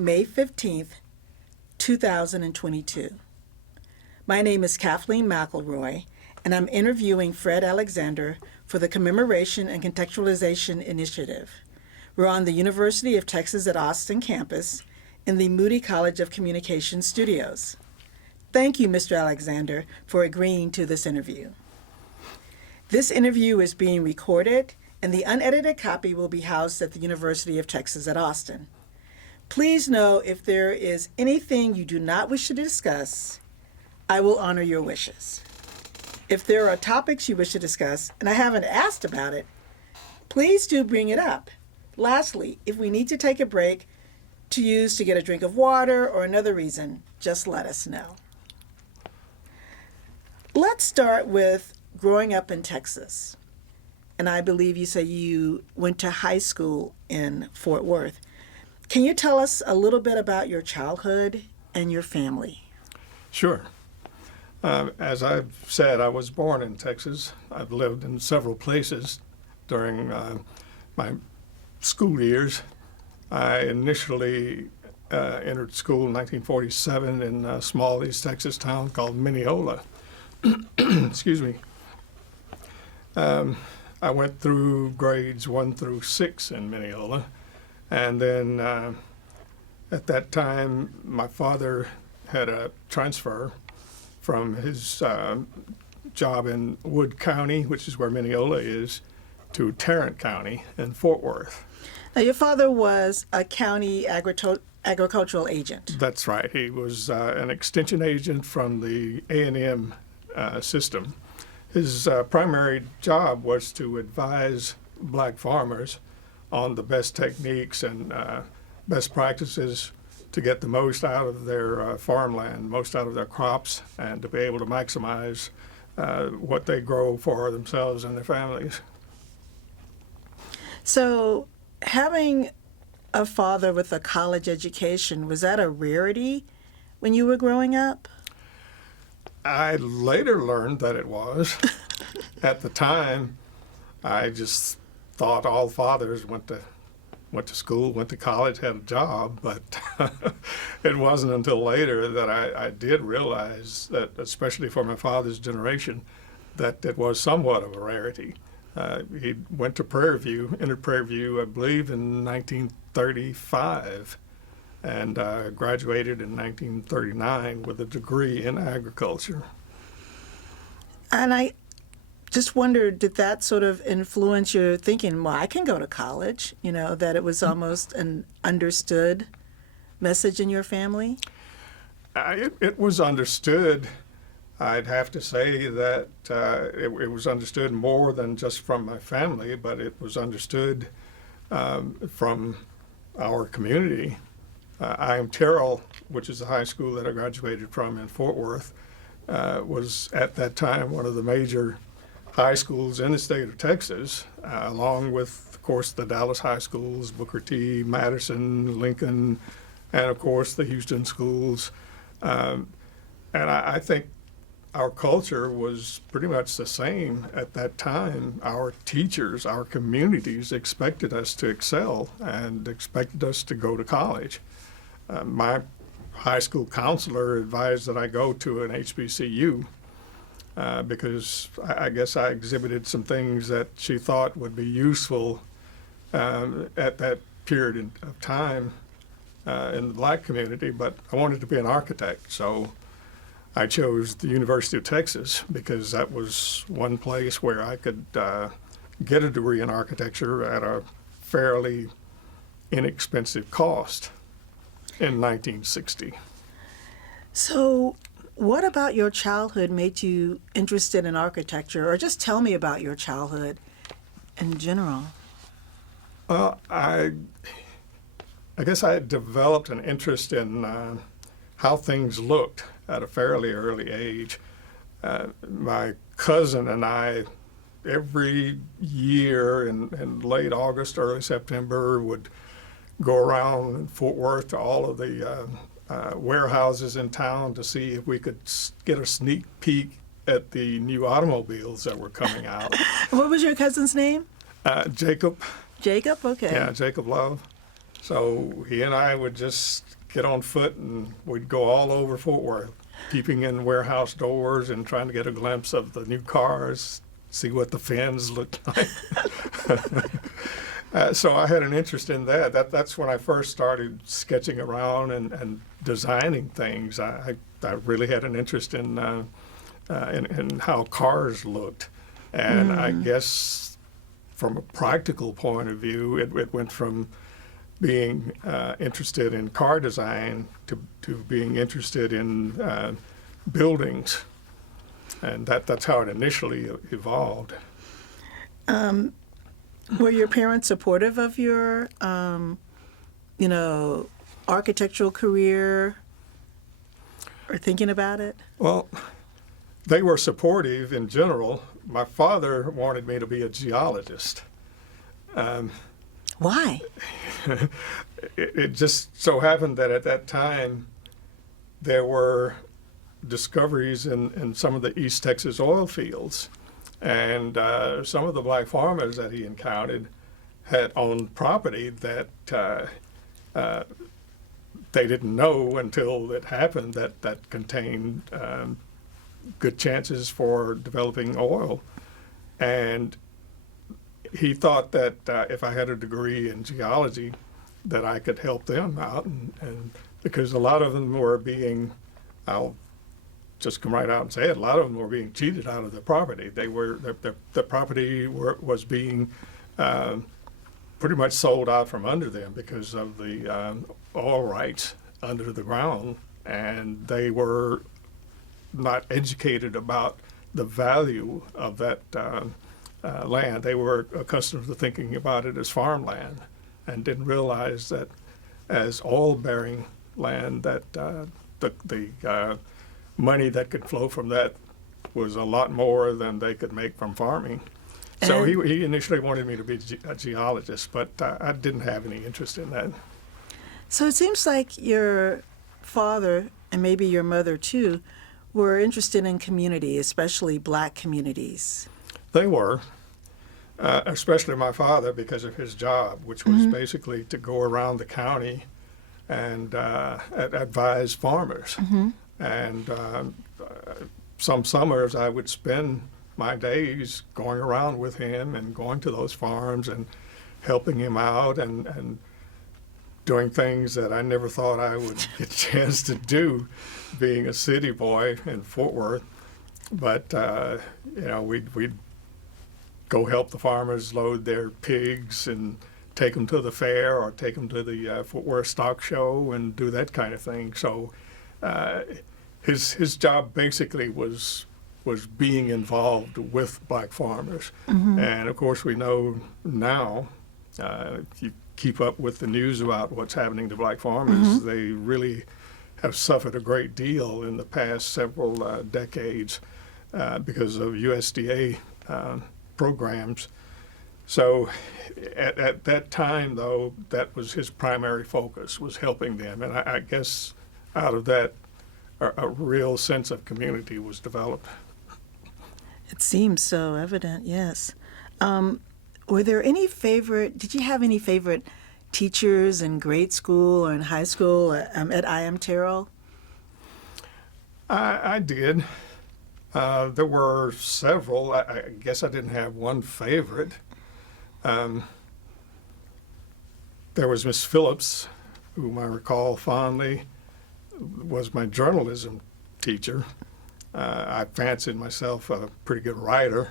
May 15th, 2022. My name is Kathleen McElroy, and I'm interviewing Fred Alexander for the Commemoration and Contextualization Initiative. We're on the University of Texas at Austin campus in the Moody College of Communication studios. Thank you, Mr. Alexander, for agreeing to this interview. This interview is being recorded, and the unedited copy will be housed at the University of Texas at Austin. Please know if there is anything you do not wish to discuss, I will honor your wishes. If there are topics you wish to discuss and I haven't asked about it, please do bring it up. Lastly, if we need to take a break to use to get a drink of water or another reason, just let us know. Let's start with growing up in Texas. And I believe you say you went to high school in Fort Worth. Can you tell us a little bit about your childhood and your family? Sure. As I've said, I was born in Texas. I've lived in several places during my school years. I initially entered school in 1947 in a small East Texas town called Mineola. Excuse me. I went through grades 1 through 6 in Mineola. And then at that time, my father had a transfer from his job in Wood County, which is where Mineola is, to Tarrant County in Fort Worth. Now, your father was a county agricultural agent. That's right. He was an extension agent from the A&M system. His primary job was to advise black farmers on the best techniques and best practices to get the most out of their farmland, most out of their crops, and to be able to maximize what they grow for themselves and their families. So having a father with a college education, was that a rarity when you were growing up? I later learned that it was. At the time, I just thought all fathers went to school, went to college, had a job, but it wasn't until later that I did realize that, especially for my father's generation, that it was somewhat of a rarity. He went to Prairie View, entered Prairie View, I believe, in 1935, and graduated in 1939 with a degree in agriculture. And I just wondered, did that sort of influence your thinking, well, I can go to college, that it was almost an understood message in your family? It was understood. I'd have to say that it was understood more than just from my family, but it was understood from our community. I.M. Terrell, which is the high school that I graduated from in Fort Worth, was at that time one of the major high schools in the state of Texas, along with, of course, the Dallas high schools, Booker T, Madison, Lincoln, and, of course, the Houston schools. And I think our culture was pretty much the same at that time. Our teachers, our communities expected us to excel and expected us to go to college. My high school counselor advised that I go to an HBCU because I guess I exhibited some things that she thought would be useful at that period of time in the black community, but I wanted to be an architect, so I chose the University of Texas because that was one place where I could get a degree in architecture at a fairly inexpensive cost in 1960. So what about your childhood made you interested in architecture, or just tell me about your childhood in general? Well, I guess I had developed an interest in how things looked at a fairly early age. My cousin and I, every year in late August, early September, would go around in Fort Worth to all of the warehouses in town to see if we could get a sneak peek at the new automobiles that were coming out. What was your cousin's name? Jacob. Jacob? Okay. Yeah, Jacob Love. So he and I would just get on foot and we'd go all over Fort Worth, peeping in warehouse doors and trying to get a glimpse of the new cars, see what the fins looked like. So I had an interest in that. That's when I first started sketching around and designing things. I really had an interest in how cars looked. And I guess from a practical point of view, it went from being interested in car design to being interested in buildings. And that's how it initially evolved. Were your parents supportive of your, architectural career or thinking about it? Well, they were supportive in general. My father wanted me to be a geologist. Why? It just so happened that at that time there were discoveries in some of the East Texas oil fields. And some of the black farmers that he encountered had owned property that they didn't know until it happened that contained good chances for developing oil. And he thought that if I had a degree in geology, that I could help them out. And because a lot of them were being, I'll just come right out and say it, a lot of them were being cheated out of their property. The property was being pretty much sold out from under them because of the oil rights under the ground, and they were not educated about the value of that land. They were accustomed to thinking about it as farmland and didn't realize that as oil-bearing land that the money that could flow from that was a lot more than they could make from farming. So he initially wanted me to be a geologist, but I didn't have any interest in that. So it seems like your father, and maybe your mother too, were interested in community, especially black communities. They were, especially my father because of his job, which was basically to go around the county and advise farmers. And some summers I would spend my days going around with him and going to those farms and helping him out and doing things that I never thought I would get a chance to do being a city boy in Fort Worth. But, we'd go help the farmers load their pigs and take them to the fair or take them to the Fort Worth Stock Show and do that kind of thing. So his job basically was being involved with black farmers. And of course we know now, if you keep up with the news about what's happening to black farmers, they really have suffered a great deal in the past several decades because of USDA programs. So at that time, though, that was his primary focus, was helping them. And I guess out of that, a real sense of community was developed. It seems so evident, yes. Were there any did you have any favorite teachers in grade school or in high school at IM Terrell? I did. There were several. I guess I didn't have one favorite. There was Miss Phillips, whom I recall fondly, was my journalism teacher. I fancied myself a pretty good writer,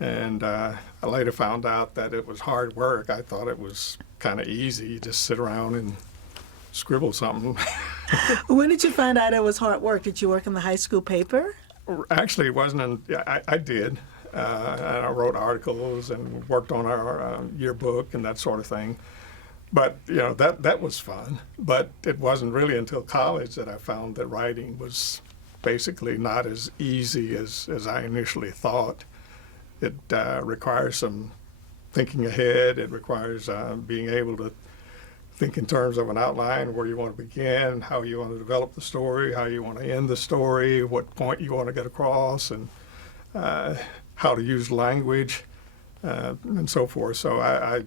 and I later found out that it was hard work. I thought it was kind of easy. You just sit around and scribble something. When did you find out it was hard work? Did you work in the high school paper? Actually, it wasn't. I did. And I wrote articles and worked on our yearbook and that sort of thing. But that was fun. But it wasn't really until college that I found that writing was basically not as easy as I initially thought. It requires some thinking ahead. It requires being able to think in terms of an outline, where you want to begin, how you want to develop the story, how you want to end the story, what point you want to get across, and how to use language, and so forth. So I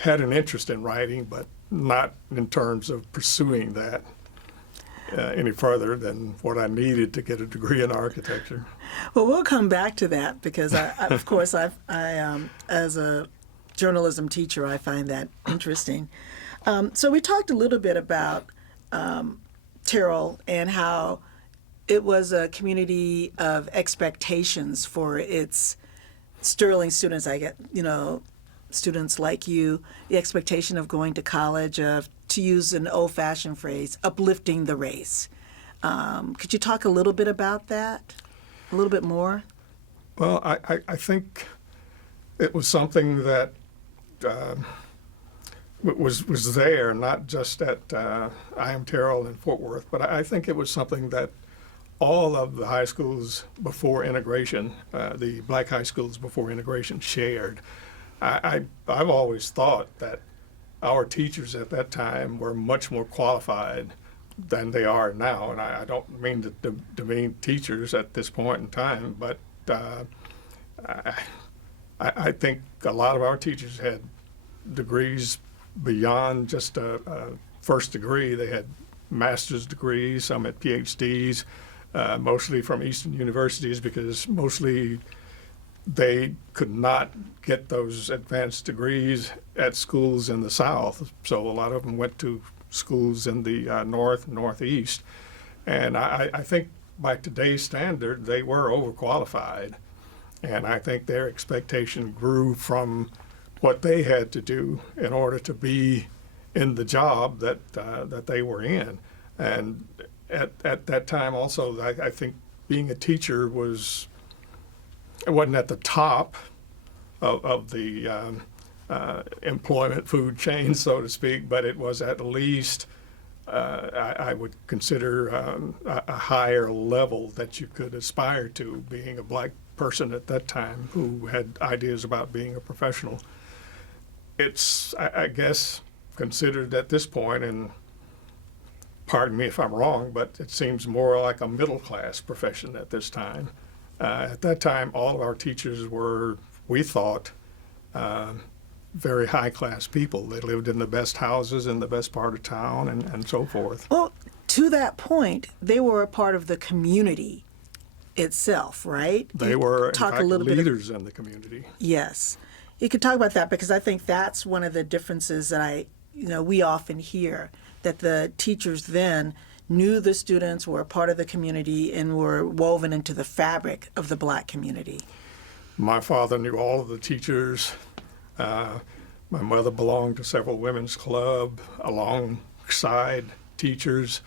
had an interest in writing, but not in terms of pursuing that any further than what I needed to get a degree in architecture. Well, we'll come back to that because, of course, as a journalism teacher, I find that interesting. So we talked a little bit about Terrell and how it was a community of expectations for its sterling students. I get, students like you, the expectation of going to college, of, to use an old-fashioned phrase, uplifting the race. Could you talk a little bit about that, a little bit more? Well, I think it was something that was there, not just at I.M. Terrell in Fort Worth, but I think it was something that all of the high schools before integration, the black high schools before integration, shared. I've always thought that our teachers at that time were much more qualified than they are now, and I don't mean to demean teachers at this point in time, but I think a lot of our teachers had degrees beyond just a first degree. They had master's degrees, some had PhDs, mostly from Eastern universities, because mostly they could not get those advanced degrees at schools in the South. So a lot of them went to schools in the North and Northeast. And I think by today's standard, they were overqualified. And I think their expectation grew from what they had to do in order to be in the job that they were in. And at that time also, I think being a teacher wasn't at the top of the employment food chain, so to speak, but it was at least, I would consider a higher level that you could aspire to, being a black person at that time who had ideas about being a professional. It's, I guess, considered at this point, and pardon me if I'm wrong, but it seems more like a middle-class profession at this time. At that time, all of our teachers were, we thought, very high-class people. They lived in the best houses in the best part of town and so forth. Well, to that point, they were a part of the community itself, right? They were, in fact, leaders in the community. Yes. You could talk about that, because I think that's one of the differences that we often hear, that the teachers then knew the students, were a part of the community, and were woven into the fabric of the black community. My father knew all of the teachers. My mother belonged to several women's clubs alongside teachers.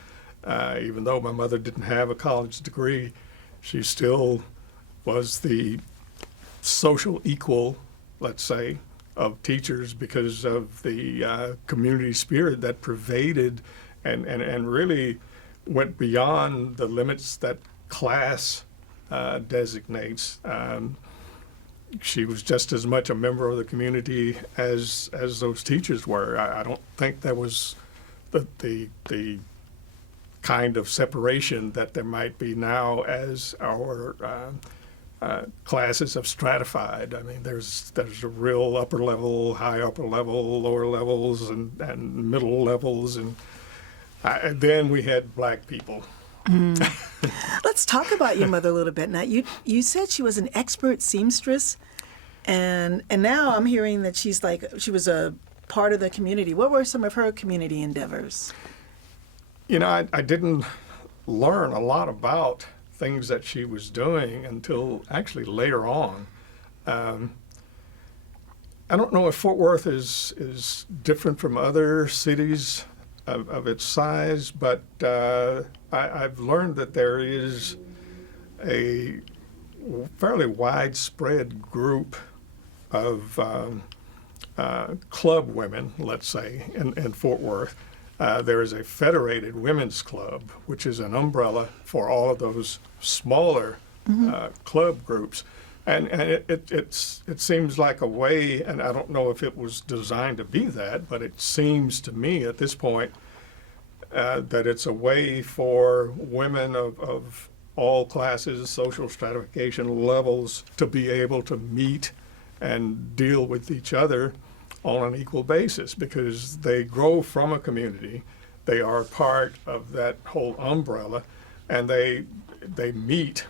Even though my mother didn't have a college degree, she still was the social equal, let's say, of teachers, because of the community spirit that pervaded and really went beyond the limits that class designates. She was just as much a member of the community as those teachers were. I don't think there was the kind of separation that there might be now as our classes have stratified. I mean, there's a real upper level, high upper level, lower levels, and middle levels, and then we had black people. Let's talk about your mother a little bit. Now, you said she was an expert seamstress, and now I'm hearing that she was a part of the community. What were some of her community endeavors? I didn't learn a lot about things that she was doing until actually later on. I don't know if Fort Worth is different from other cities of its size, but I've learned that there is a fairly widespread group of club women, let's say, in Fort Worth. There is a Federated Women's Club, which is an umbrella for all of those smaller club groups. And it seems like a way, and I don't know if it was designed to be that, but it seems to me at this point that it's a way for women of all classes, social stratification levels, to be able to meet and deal with each other on an equal basis because they grow from a community. They are part of that whole umbrella, and they meet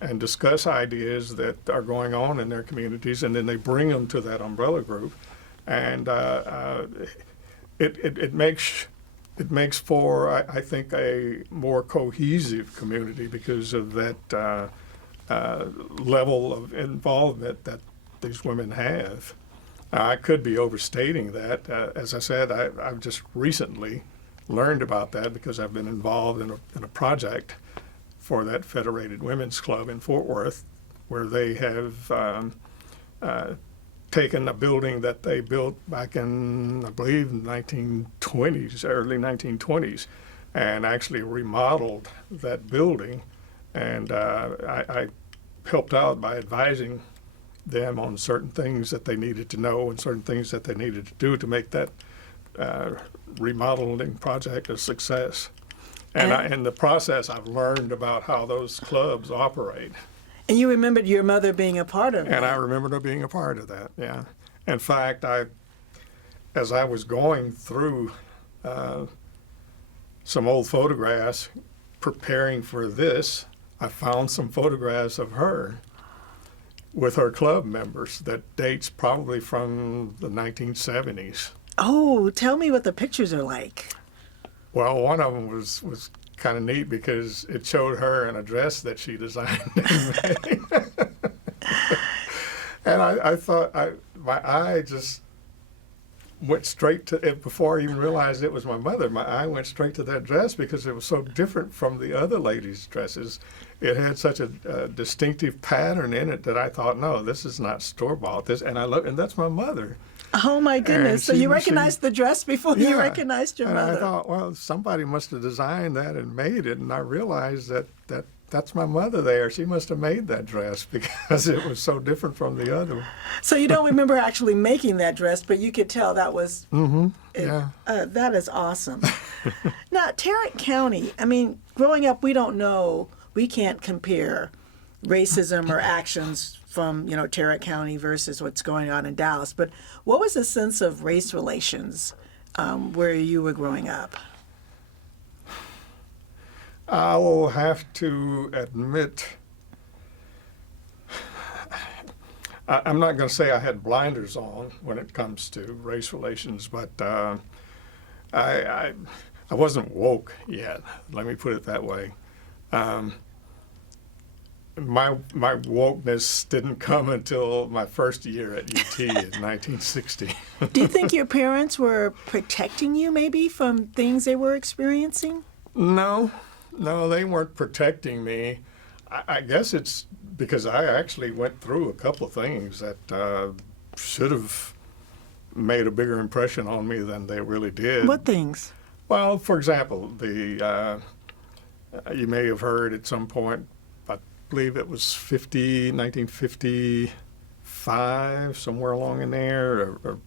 and discuss ideas that are going on in their communities, and then they bring them to that umbrella group, and it makes for, I think, a more cohesive community because of that level of involvement that these women have. I could be overstating that. As I said, I've just recently learned about that because I've been involved in a project for that Federated Women's Club in Fort Worth, where they have taken a building that they built back in, I believe, 1920s, early 1920s, and actually remodeled that building. And I helped out by advising them on certain things that they needed to know and certain things that they needed to do to make that remodeling project a success. And in the process, I've learned about how those clubs operate. And you remembered your mother being a part of it. And I remember her being a part of that, yeah. In fact, as I was going through some old photographs preparing for this, I found some photographs of her with her club members that dates probably from the 1970s. Oh, tell me what the pictures are like. Well, one of them was kind of neat because it showed her in a dress that she designed and made. And I thought, my eye just went straight to it before I even realized it was my mother. My eye went straight to that dress because it was so different from the other ladies' dresses. It had such a distinctive pattern in it that I thought, no, this is not store-bought. And that's my mother. Oh my goodness! So you recognized the dress before you recognized your mother. And I thought, well, somebody must have designed that and made it, and I realized that's my mother there. She must have made that dress because it was so different from the other one. So you don't remember actually making that dress, but you could tell that was. Mm-hmm. Yeah. That is awesome. Now, Tarrant County. I mean, growing up, we don't know. We can't compare racism or actions from Tarrant County versus what's going on in Dallas. But what was the sense of race relations where you were growing up? I will have to admit, I'm not going to say I had blinders on when it comes to race relations, but I wasn't woke yet. Let me put it that way. My wokeness didn't come until my first year at UT in 1960. Do you think your parents were protecting you maybe from things they were experiencing? No, they weren't protecting me. I guess it's because I actually went through a couple of things that should have made a bigger impression on me than they really did. What things? Well, for example, you may have heard at some point, I believe it was 1955, somewhere along in there, or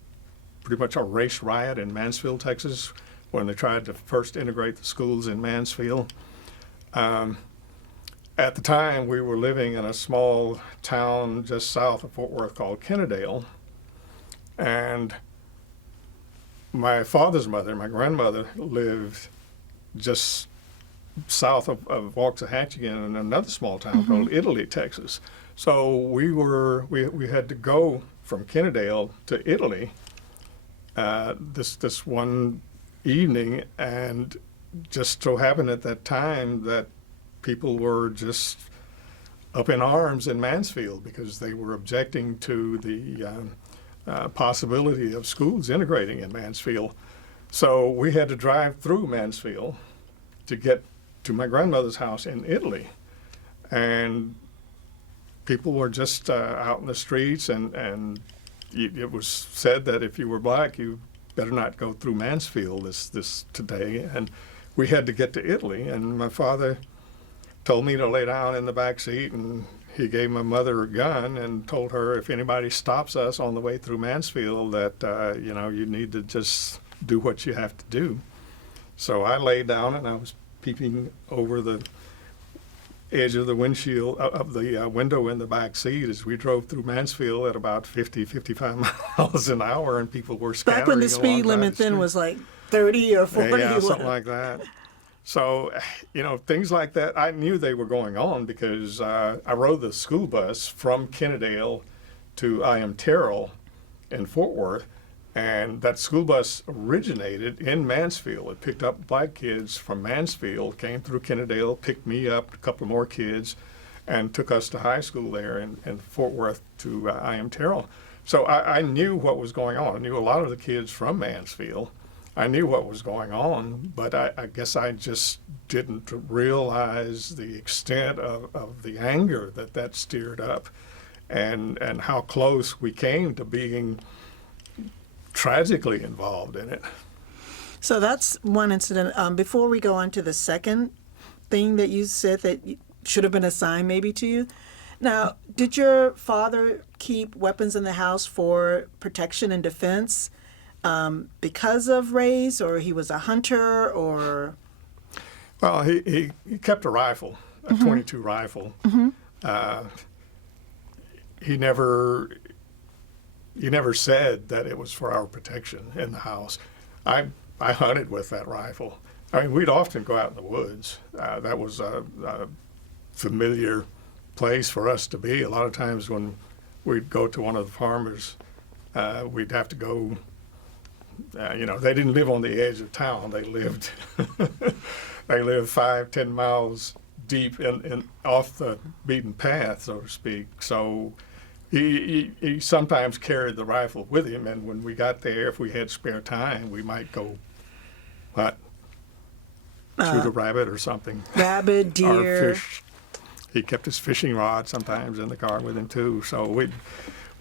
pretty much a race riot in Mansfield, Texas, when they tried to first integrate the schools in Mansfield. At the time, we were living in a small town just south of Fort Worth called Kennedale, and my father's mother, my grandmother, lived just south of Waxahachie in another small town called Italy, Texas. So we had to go from Kennedale to Italy this one evening, and just so happened at that time that people were just up in arms in Mansfield because they were objecting to the possibility of schools integrating in Mansfield. So we had to drive through Mansfield to get to my grandmother's house in Italy. And people were just out in the streets, and it was said that if you were black, you better not go through Mansfield this today. And we had to get to Italy, and my father told me to lay down in the back seat, and he gave my mother a gun and told her if anybody stops us on the way through Mansfield that you need to just do what you have to do. So I laid down and I was peeping over the edge of the windshield of the window in the back seat as we drove through Mansfield at about 50, 55 miles an hour, and people were scattering Back when the speed limit then was like 30 or 40. yeah, something like that. So, things like that, I knew they were going on because I rode the school bus from Kennedale to I M Terrell in Fort Worth, and that school bus originated in Mansfield. It picked up black kids from Mansfield, came through Kennedale, picked me up, a couple more kids, and took us to high school there in Fort Worth to I M Terrell. So I knew what was going on. I knew a lot of the kids from Mansfield. I knew what was going on, but I guess I just didn't realize the extent of the anger that stirred up, and how close we came to being tragically involved in it. So that's one incident. Before we go on to the second thing that you said that should have been assigned maybe to you. Now, did your father keep weapons in the house for protection and defense because of race, or he was a hunter, or? Well, he kept a rifle, a .22 rifle. He never said that it was for our protection in the house. I hunted with that rifle. I mean, we'd often go out in the woods. That was a familiar place for us to be. A lot of times when we'd go to one of the farmers, we'd have to go. They didn't live on the edge of town. They lived 5-10 miles deep in off the beaten path, so to speak. So he sometimes carried the rifle with him, and when we got there, if we had spare time, we might go shoot a rabbit or something. Rabbit, deer. Or fish. He kept his fishing rod sometimes in the car with him too. So we'd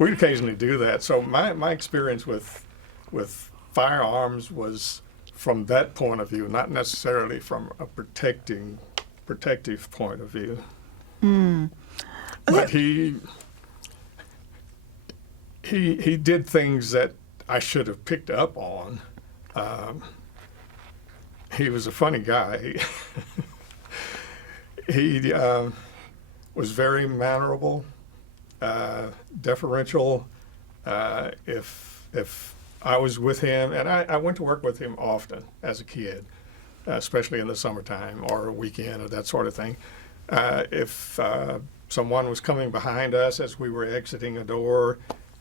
occasionally do that. So my experience with firearms was from that point of view, not necessarily from a protective point of view. But he did things that I should have picked up on. He was a funny guy. He was very mannerable, deferential. If I was with him, and I went to work with him often as a kid, especially in the summertime or a weekend or that sort of thing. If someone was coming behind us as we were exiting a door,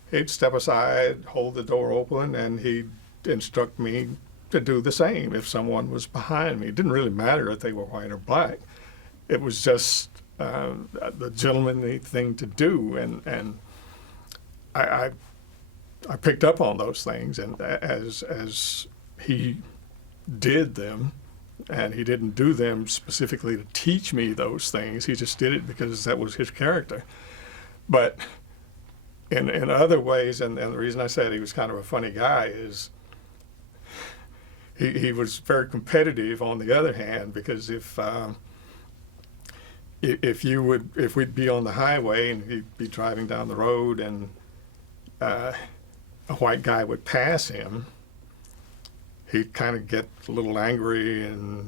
he'd step aside, hold the door open, and he'd instruct me to do the same if someone was behind me. It didn't really matter if they were white or black. It was just the gentlemanly thing to do, and I picked up on those things, and as he did them, and he didn't do them specifically to teach me those things. He just did it because that was his character. But in other ways, and the reason I said he was kind of a funny guy is he was very competitive on the other hand, because if we'd be on the highway and he'd be driving down the road and a white guy would pass him, he'd kind of get a little angry, and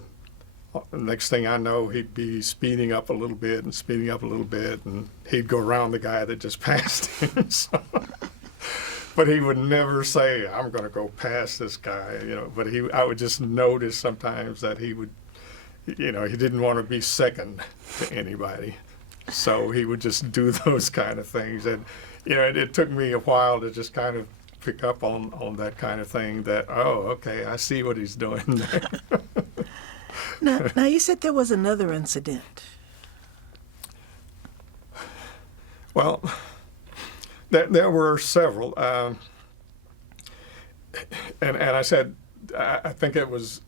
the next thing I know, he'd be speeding up a little bit, and he'd go around the guy that just passed him. So, but he would never say, "I'm going to go past this guy," But I would just notice sometimes that he would, he didn't want to be second to anybody, so he would just do those kind of things, and it took me a while to just kind of pick up on that kind of thing. That okay, I see what he's doing there. Now you said there was another incident. Well, there were several, and I said I think it was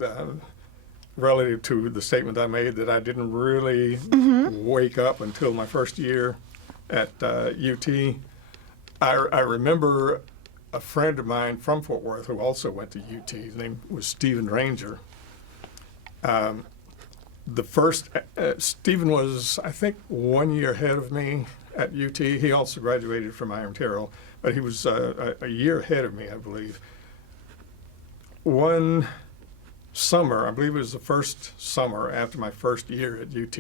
relative to the statement I made that I didn't really wake up until my first year at UT. I remember a friend of mine from Fort Worth who also went to UT. His name was Stephen Ranger. Stephen was, I think, 1 year ahead of me at UT. He also graduated from I M Terrell, but he was a year ahead of me, I believe. One summer, I believe it was the first summer after my first year at UT,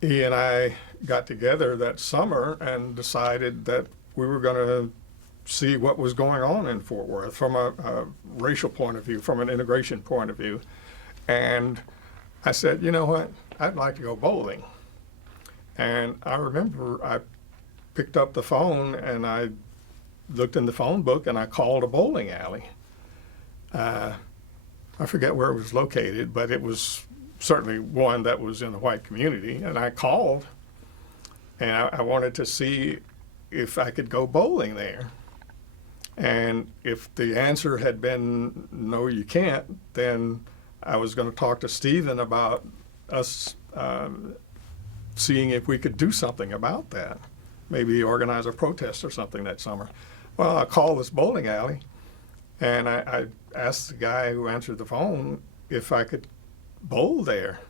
he and I got together that summer and decided that we were going to see what was going on in Fort Worth from a racial point of view, from an integration point of view. And I said, you know what, I'd like to go bowling. And I remember I picked up the phone and I looked in the phone book and I called a bowling alley. I forget where it was located, but it was certainly one that was in the white community. And I called and I wanted to see if I could go bowling there. And if the answer had been, no, you can't, then I was going to talk to Stephen about us seeing if we could do something about that, maybe organize a protest or something that summer. Well, I called this bowling alley, and I asked the guy who answered the phone if I could bowl there.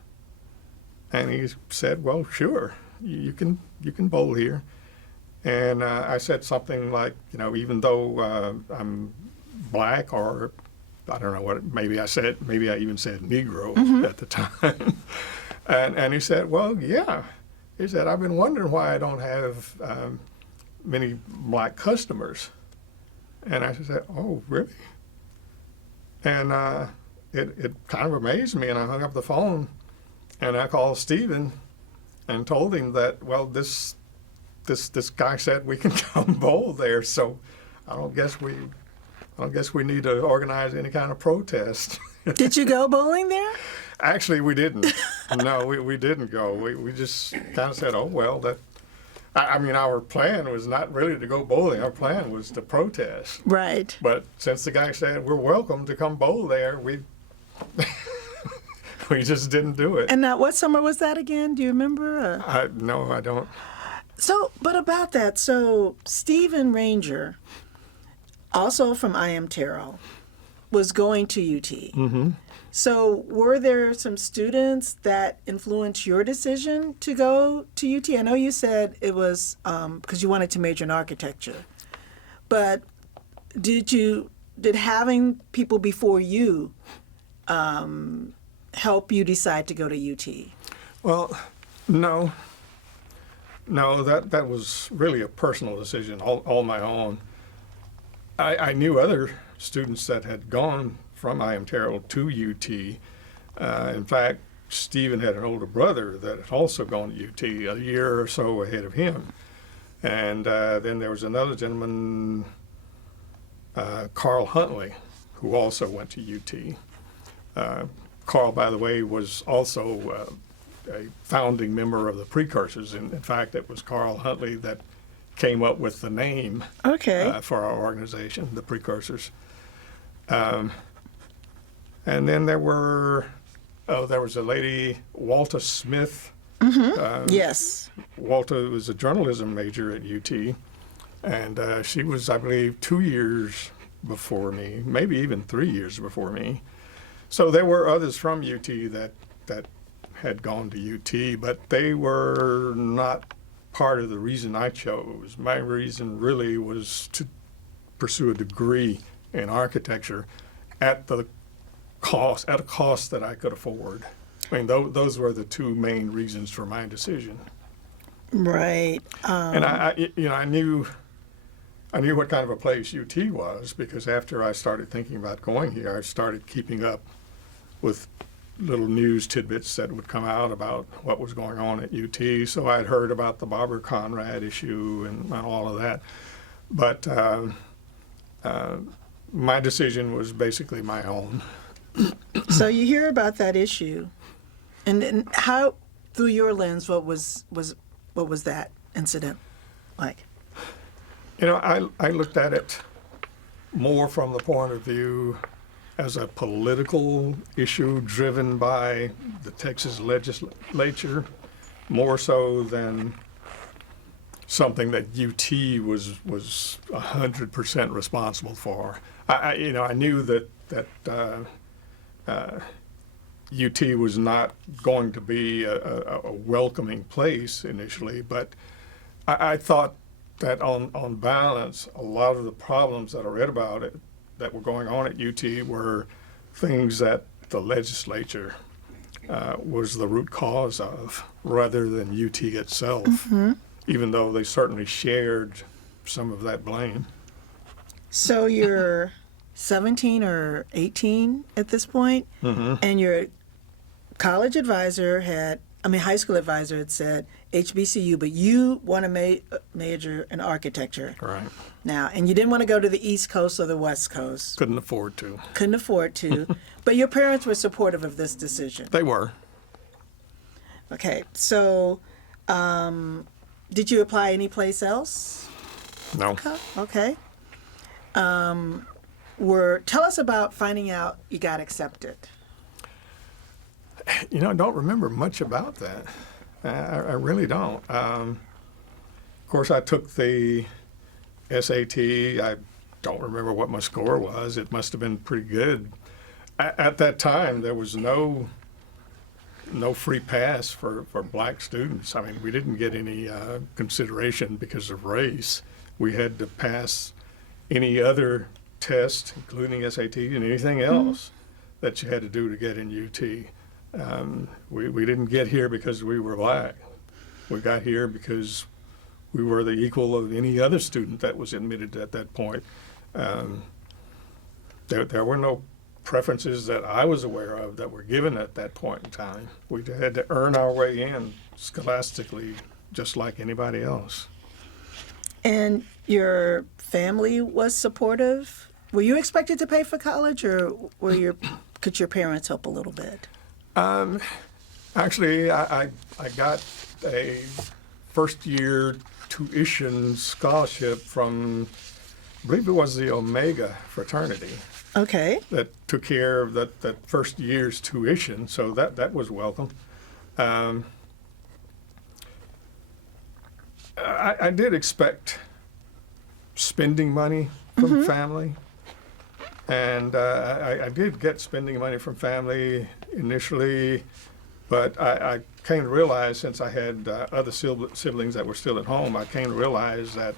And he said, well, sure, you can bowl here. And I said something like, you know, even though I'm black, or I don't know what, maybe I even said Negro at the time. And he said, well, yeah. He said, I've been wondering why I don't have many black customers. And I said, oh, really? And it kind of amazed me, and I hung up the phone, and I called Stephen and told him that, well, this guy said we can come bowl there, so I don't guess we need to organize any kind of protest. Did you go bowling there? Actually, we didn't. No, we didn't go. We just kind of said, oh, well, I mean, our plan was not really to go bowling. Our plan was to protest. Right. But since the guy said we're welcome to come bowl there, we we just didn't do it. And now, what summer was that again? Do you remember? No, I don't. So, but about that, so Stephen Ranger, also from I Am Terrell, was going to UT. Mm-hmm. So were there some students that influenced your decision to go to UT? I know you said it was because you wanted to major in architecture, but did having people before you help you decide to go to UT? Well, no, that was really a personal decision, all my own. I knew other students that had gone from I Am Terrell to UT. In fact, Stephen had an older brother that had also gone to UT a year or so ahead of him. And then there was another gentleman, Carl Huntley, who also went to UT. Carl, by the way, was also a founding member of the Precursors. In fact, it was Carl Huntley that came up with the name for our organization, the Precursors. And then there was a lady, Walter Smith. Yes. Walter was a journalism major at UT, and she was, I believe, 2 years before me, maybe even 3 years before me. So there were others from UT that had gone to UT, but they were not part of the reason I chose. My reason really was to pursue a degree in architecture at a cost that I could afford. I mean, those were the two main reasons for my decision. Right. And I knew what kind of a place UT was, because after I started thinking about going here, I started keeping up with little news tidbits that would come out about what was going on at UT. So I'd heard about the Barbara Conrad issue and all of that. But my decision was basically my own. So you hear about that issue, and how, through your lens, what was that incident like? You know, I looked at it more from the point of view as a political issue driven by the Texas legislature, more so than something that UT was 100% responsible for. I knew that UT was not going to be a welcoming place initially, but I thought that on balance, a lot of the problems that I read about it that were going on at UT were things that the legislature was the root cause of, rather than UT itself, even though they certainly shared some of that blame. So you're 17 or 18 at this point, and your college advisor high school advisor had said HBCU, but you want to major in architecture. Right. Now, and you didn't want to go to the East Coast or the West Coast. Couldn't afford to. Couldn't afford to. But your parents were supportive of this decision. They were. Okay, so did you apply anyplace else? No. Okay. Tell us about finding out you got accepted. You know, I don't remember much about that. I really don't. Of course, I took the SAT. I don't remember what my score was. It must have been pretty good. At that time, there was no free pass for black students. I mean, we didn't get any consideration because of race. We had to pass any other test, including SAT and anything else that you had to do to get in UT. We didn't get here because we were black. We got here because we were the equal of any other student that was admitted at that point. There were no preferences that I was aware of that were given at that point in time. We had to earn our way in scholastically, just like anybody else. And your family was supportive? Were you expected to pay for college, or could your parents help a little bit? Actually, I got a first-year tuition scholarship from, I believe it was the Omega fraternity. Okay. That took care of that first year's tuition, so that was welcome. I did expect spending money from family, and I did get spending money from family initially, but I came to realize, since I had other siblings that were still at home, I came to realize that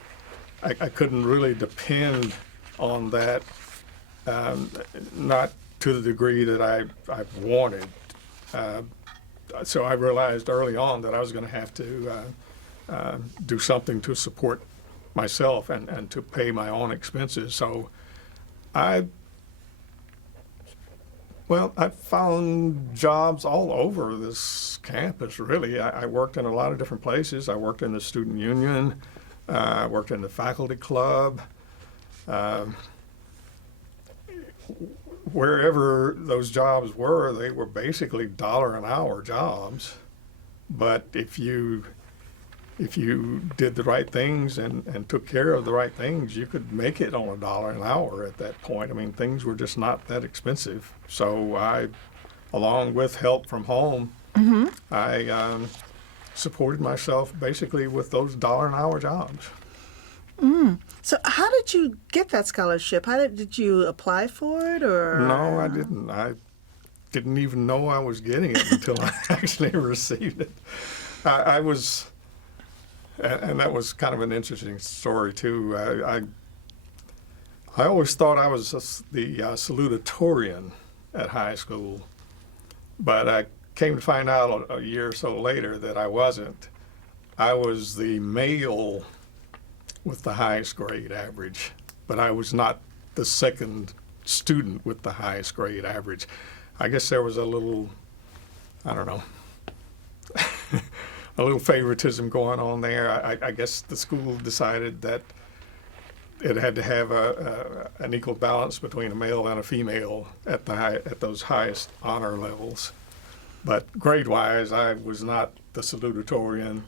I couldn't really depend on that, not to the degree that I wanted. So I realized early on that I was going to have to do something to support myself and to pay my own expenses. So I found jobs all over this campus, really. I worked in a lot of different places. I worked in the student union. I worked in the faculty club. Wherever those jobs were, they were basically $1 an hour jobs. But if you did the right things and took care of the right things, you could make it on $1 an hour at that point. I mean, things were just not that expensive. So I, along with help from home, I supported myself basically with those $1 an hour jobs. So how did you get that scholarship? Did you apply for it, or? No, I didn't. I didn't even know I was getting it until I actually received it. I was, and that was kind of an interesting story too. I always thought I was the salutatorian at high school, but I came to find out a year or so later that I wasn't. I was the male with the highest grade average, but I was not the second student with the highest grade average. I guess there was a little, I don't know, a little favoritism going on there. I guess the school decided that it had to have an equal balance between a male and a female at those highest honor levels. But grade-wise, I was not the salutatorian.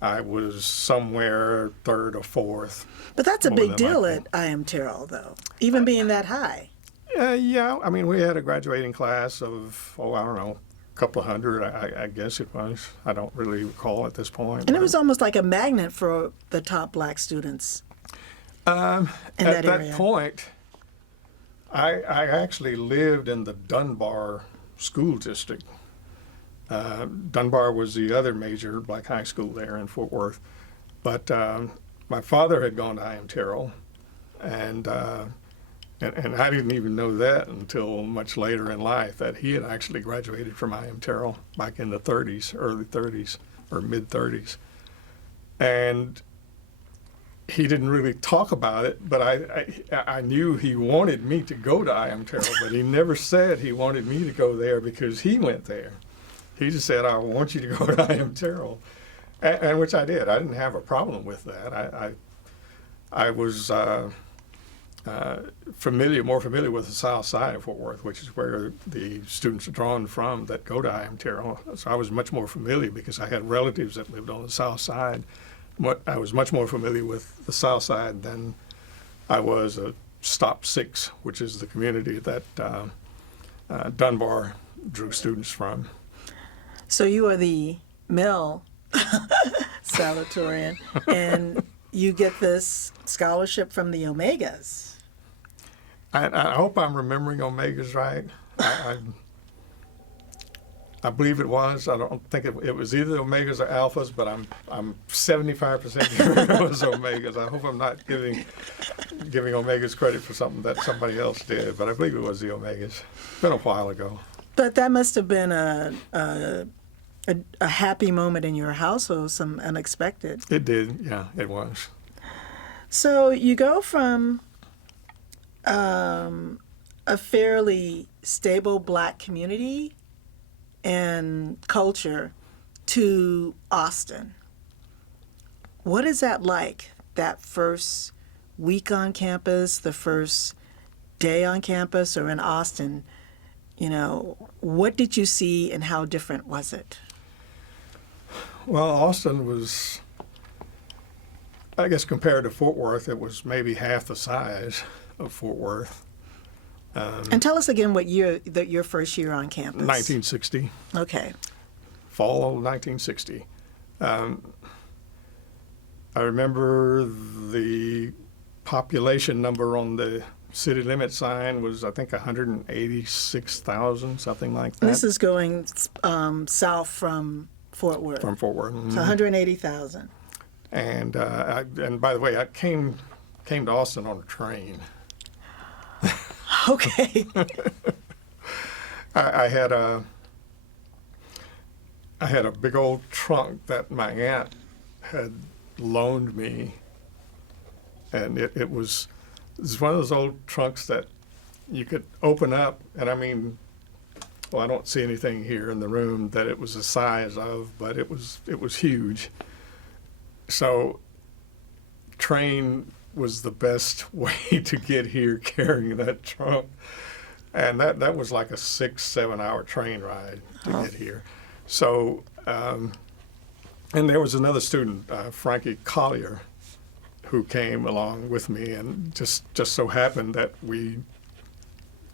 I was somewhere third or fourth. But that's a big deal at IM Terrell, though, even being that high. Yeah, I mean, we had a graduating class of, I don't know, a couple of hundred, I guess it was. I don't really recall at this point. And it was almost like a magnet for the top black students at that point, I actually lived in the Dunbar school district. Dunbar was the other major black high school there in Fort Worth. But my father had gone to IM Terrell, and And I didn't even know that until much later in life, that he had actually graduated from IM Terrell back in the 30s, early 30s or mid 30s. And he didn't really talk about it, but I knew he wanted me to go to IM Terrell, but he never said he wanted me to go there because he went there. He just said, I want you to go to IM Terrell, and which I did. I didn't have a problem with that. I was more familiar with the South Side of Fort Worth, which is where the students are drawn from that go to IM Terrell. So I was much more familiar because I had relatives that lived on the South Side. I was much more familiar with the South Side than I was at Stop 6, which is the community that Dunbar drew students from. So you are the male salutatorian, and you get this scholarship from the Omegas. I hope I'm remembering Omegas right. I believe it was. I don't think it was either Omegas or Alphas, but I'm 75% sure it was Omegas. I hope I'm not giving Omegas credit for something that somebody else did, but I believe it was the Omegas. It's been a while ago. But that must have been a happy moment in your household, some unexpected. It did, yeah, it was. So you go from a fairly stable black community and culture to Austin. What is that like, that first week on campus, the first day on campus or in Austin? You know, what did you see and how different was it? Well, Austin was, I guess compared to Fort Worth, it was maybe half the size of Fort Worth. And tell us again what year, your first year on campus. 1960. Okay. Fall of 1960. I remember the population number on the city limit sign was, I think, 186,000, something like that. This is going south from Fort Worth. From Fort Worth. Mm-hmm. So 180,000. And by the way, I came to Austin on a train. Okay. I had a big old trunk that my aunt had loaned me, and it was one of those old trunks that you could open up, and I mean, well, I don't see anything here in the room that it was the size of, but it was huge. So train was the best way to get here carrying that trunk. And that was like a 6-7 hour train ride to get here. So, and there was another student, Frankie Collier, who came along with me, and just so happened that we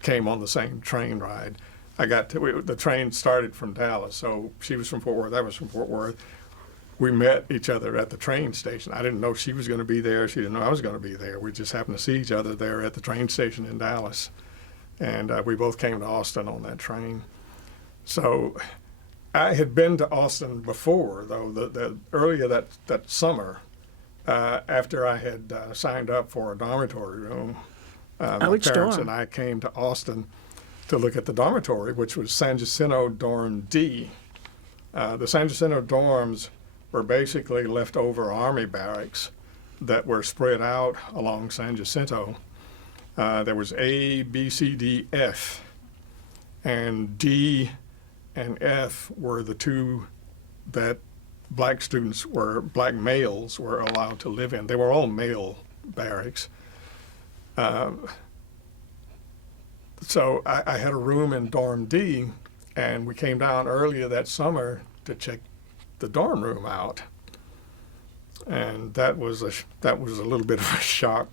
came on the same train ride. The train started from Dallas, so she was from Fort Worth, I was from Fort Worth. We met each other at the train station. I didn't know she was going to be there. She didn't know I was going to be there. We just happened to see each other there at the train station in Dallas. And we both came to Austin on that train. So I had been to Austin before, though, earlier that summer, after I had signed up for a dormitory room. My Which parents dorm? and I came to Austin to look at the dormitory, which was San Jacinto Dorm D. The San Jacinto dorms were basically leftover Army barracks that were spread out along San Jacinto. There was A, B, C, D, F, and D and F were the two that black males were allowed to live in. They were all male barracks. So I had a room in dorm D, and we came down earlier that summer to check the dorm room out, and that was a little bit of a shock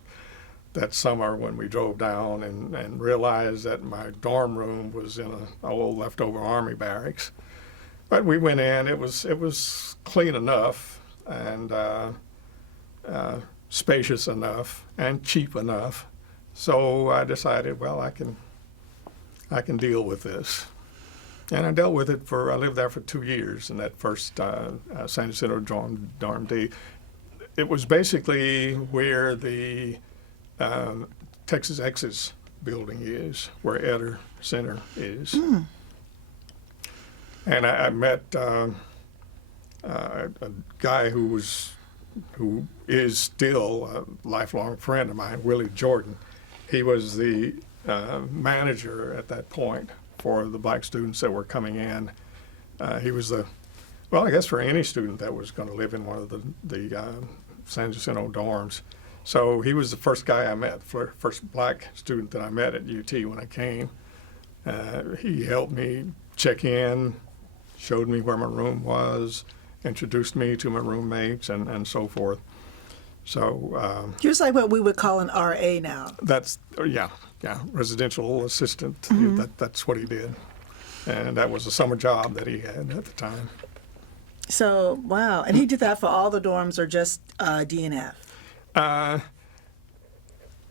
that summer when we drove down and realized that my dorm room was in an old leftover Army barracks. But we went in. It was clean enough and spacious enough and cheap enough. So I decided, well, I can deal with this. And I dealt with it I lived there for 2 years in that first San Jacinto dorm D. It was basically where the Texas Ex's building is, where Eder Center is. And I met a guy who is still a lifelong friend of mine, Willie Jordan. He was the manager at that point for the black students that were coming in. He was I guess for any student that was going to live in one of the San Jacinto dorms. So he was the first guy I met, first black student that I met at UT when I came. He helped me check in, showed me where my room was, introduced me to my roommates, and so forth. So he was like what we would call an RA now. That's residential assistant. That's what he did, and that was a summer job that he had at the time. So wow, and he did that for all the dorms or just DNF?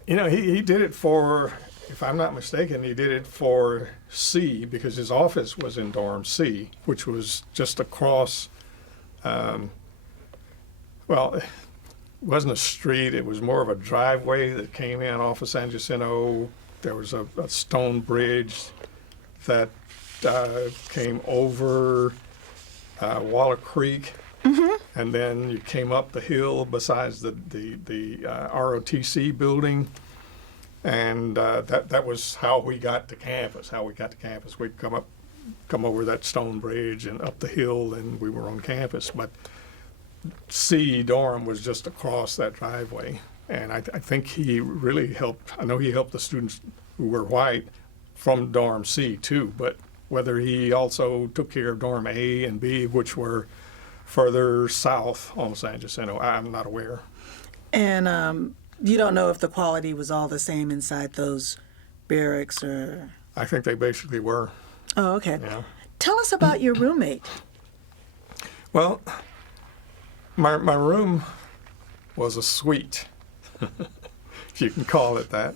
He did it for, if I'm not mistaken, he did it for C because his office was in dorm C, which was just across. It wasn't a street. It was more of a driveway that came in off of San Jacinto. There was a stone bridge that came over Waller Creek, and then you came up the hill besides the ROTC building, and that was how we got to campus. We'd come over that stone bridge and up the hill, and we were on campus. But C dorm was just across that driveway, and I think he really helped. I know he helped the students who were white from dorm C too, but whether he also took care of dorm A and B, which were further south on San Jacinto, I'm not aware. And you don't know if the quality was all the same inside those barracks or? I think they basically were. Oh, okay. Yeah. Tell us about your roommate. Well, my room was a suite, if you can call it that.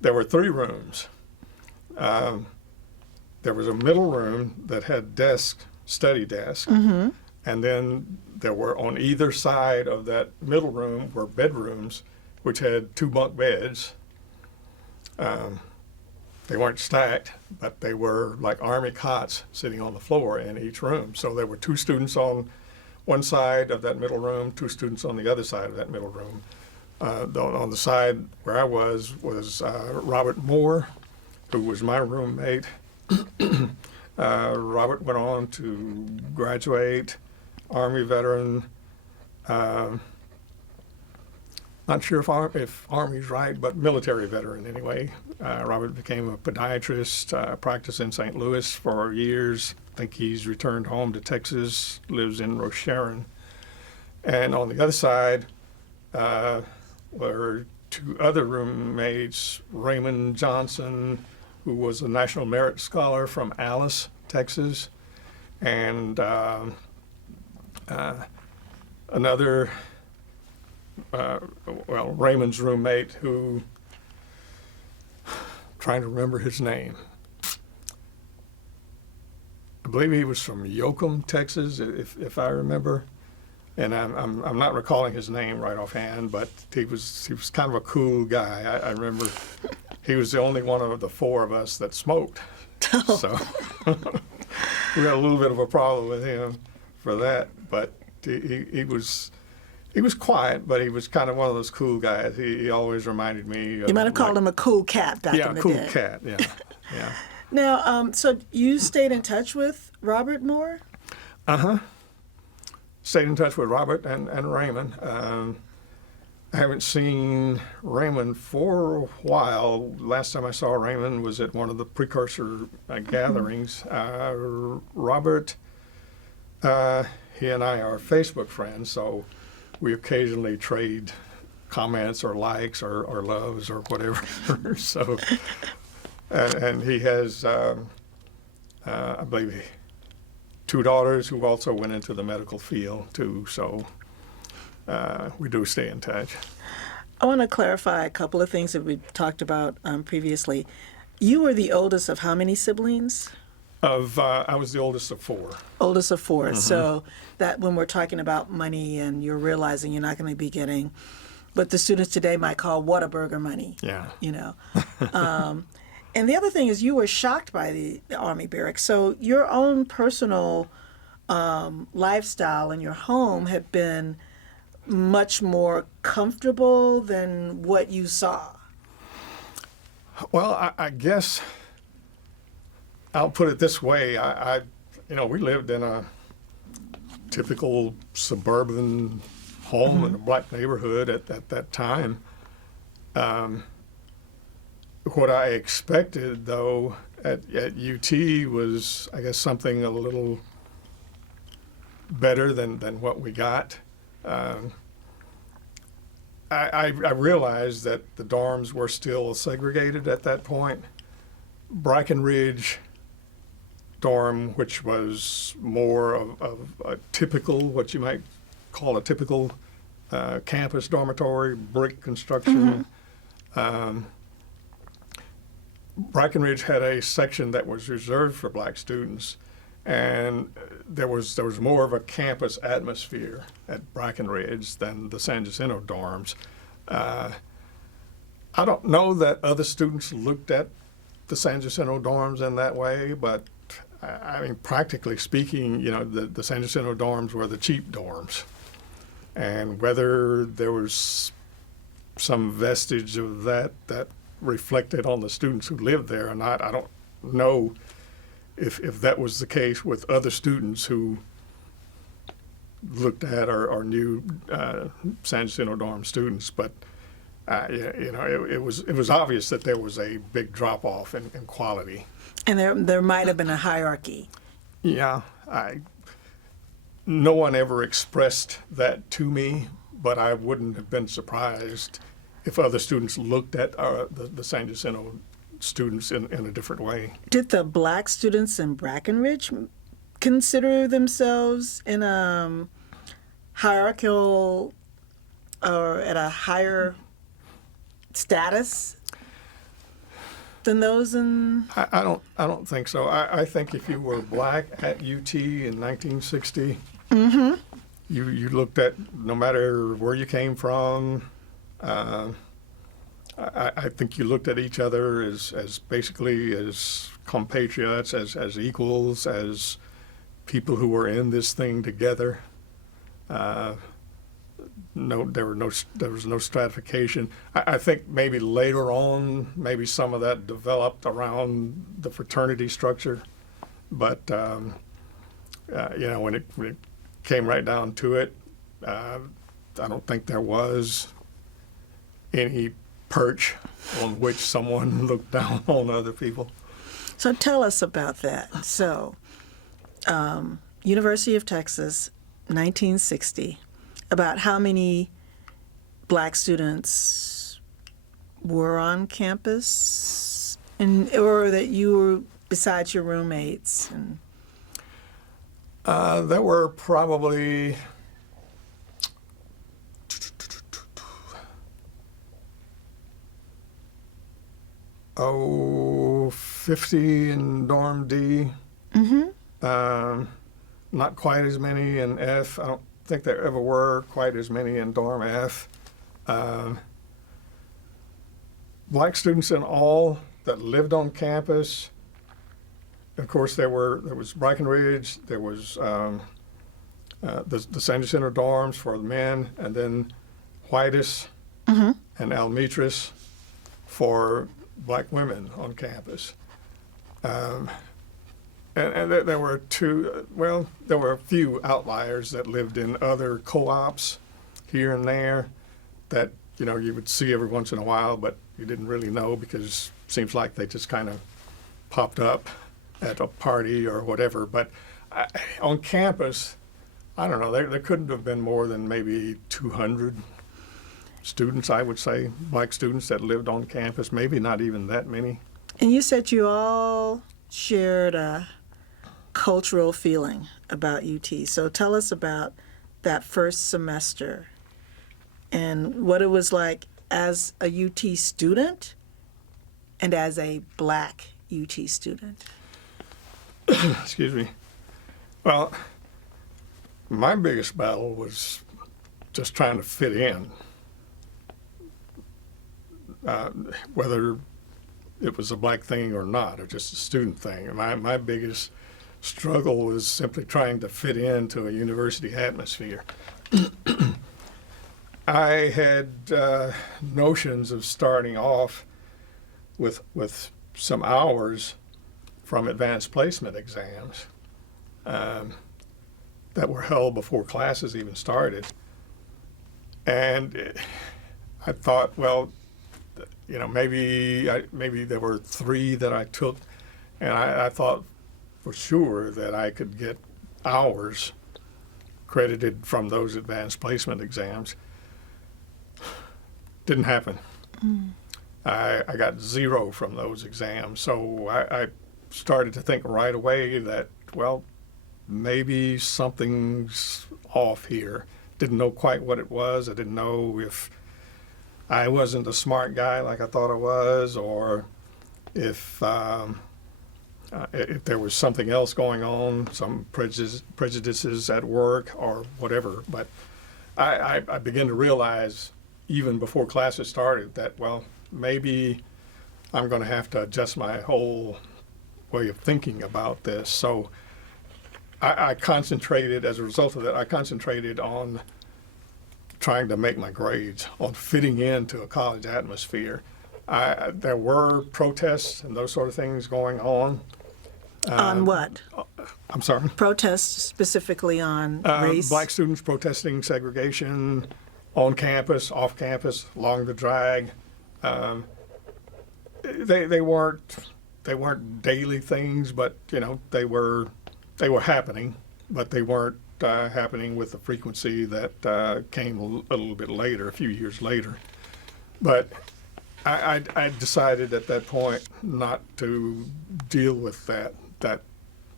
There were 3 rooms. There was a middle room that had study desk, and then there were on either side of that middle room were bedrooms, which had 2 bunk beds. They weren't stacked, but they were like army cots sitting on the floor in each room. So there were 2 students on one side of that middle room, 2 students on the other side of that middle room. On the side where I was Robert Moore, who was my roommate. Robert went on to graduate, Army veteran. Not sure if Army's right, but military veteran anyway. Robert became a podiatrist, practiced in St. Louis for years. I think he's returned home to Texas, lives in Rocheron. And on the other side were 2 other roommates, Raymond Johnson, who was a National Merit Scholar from Alice, Texas, and another, Raymond's roommate who, trying to remember his name. I believe he was from Yoakum, Texas, if I remember. And I'm not recalling his name right offhand, but he was kind of a cool guy. I remember he was the only one of the 4 of us that smoked. So we had a little bit of a problem with him for that. But he was quiet, but he was kind of one of those cool guys. He always reminded me. You might have called him a cool cat back in the day. Yeah, cool cat. Yeah, yeah. Now, so you stayed in touch with Robert Moore? Stayed in touch with Robert and Raymond. I haven't seen Raymond for a while. Last time I saw Raymond was at one of the precursor gatherings. Robert, he and I are Facebook friends, so we occasionally trade comments or likes or loves or whatever. So, and he has, I believe, 2 daughters who also went into the medical field too. So we do stay in touch. I want to clarify a couple of things that we talked about previously. You were the oldest of how many siblings? I was the oldest of 4. Oldest of 4. So that when we're talking about money and you're realizing you're not going to be getting what the students today might call Whataburger money. Yeah. You know. And the other thing is you were shocked by the Army barracks. So your own personal lifestyle in your home had been much more comfortable than what you saw. Well, I guess I'll put it this way. We lived in a typical suburban home in a black neighborhood at that time. What I expected, though, at UT was, I guess, something a little better than what we got. I realized that the dorms were still segregated at that point. Breckenridge dorm, which was more of a typical, what you might call a typical campus dormitory, brick construction. Breckenridge had a section that was reserved for black students, and there was more of a campus atmosphere at Breckenridge than the San Jacinto dorms. I don't know that other students looked at the San Jacinto dorms in that way, but I mean, practically speaking, the San Jacinto dorms were the cheap dorms. And whether there was some vestige of that reflected on the students who lived there or not, I don't know if that was the case with other students who looked at or knew San Jacinto dorm students. But it was obvious that there was a big drop off in quality. And there might have been a hierarchy. Yeah, no one ever expressed that to me, but I wouldn't have been surprised if other students looked at the San Jacinto students in a different way. Did the black students in Breckenridge consider themselves in a hierarchical or at a higher status than those in? I don't think so. I think if you were black at UT in 1960, you looked at, no matter where you came from, I think you looked at each other as basically as compatriots, as equals, as people who were in this thing together. There was no stratification. I think maybe later on, maybe some of that developed around the fraternity structure, but when it came right down to it, I don't think there was any perch on which someone looked down on other people. So tell us about that. So, University of Texas, 1960. About how many black students were on campus, or that you were besides your roommates? There were probably 50 in dorm D. Not quite as many in F. I don't think there ever were quite as many in dorm F. Black students in all that lived on campus. Of course, there was Breckenridge, there was the San Jacinto dorms for the men, and then Whitus and Almetris for black women on campus. And there were there were a few outliers that lived in other co-ops here and there that, you would see every once in a while, but you didn't really know because it seems like they just kind of popped up at a party or whatever. But on campus, I don't know, there couldn't have been more than maybe 200 students, I would say, black students that lived on campus, maybe not even that many. And you said you all shared a cultural feeling about UT. So tell us about that first semester and what it was like as a UT student and as a black UT student. Excuse me. Well, my biggest battle was just trying to fit in. whether it was a black thing or not, or just a student thing. My biggest struggle was simply trying to fit into a university atmosphere. I had notions of starting off with some hours from advanced placement exams that were held before classes even started. And I thought, well, maybe there were 3 that I took, and I thought for sure that I could get hours credited from those advanced placement exams. Didn't happen. I got 0 from those exams, so I started to think right away that, well, maybe something's off here. Didn't know quite what it was. I didn't know if I wasn't a smart guy like I thought I was, or if there was something else going on, some prejudices at work or whatever. But I began to realize, even before classes started, that, well, maybe I'm going to have to adjust my whole way of thinking about this. So I concentrated, as a result of that, I concentrated on trying to make my grades, on fitting into a college atmosphere. There were protests and those sort of things going on. On what? I'm sorry? Protests specifically on race? Black students protesting segregation on campus, off campus, along the drag. They weren't daily things, but they were happening, but they weren't happening with the frequency that came a little bit later, a few years later. But I decided at that point not to deal with that. That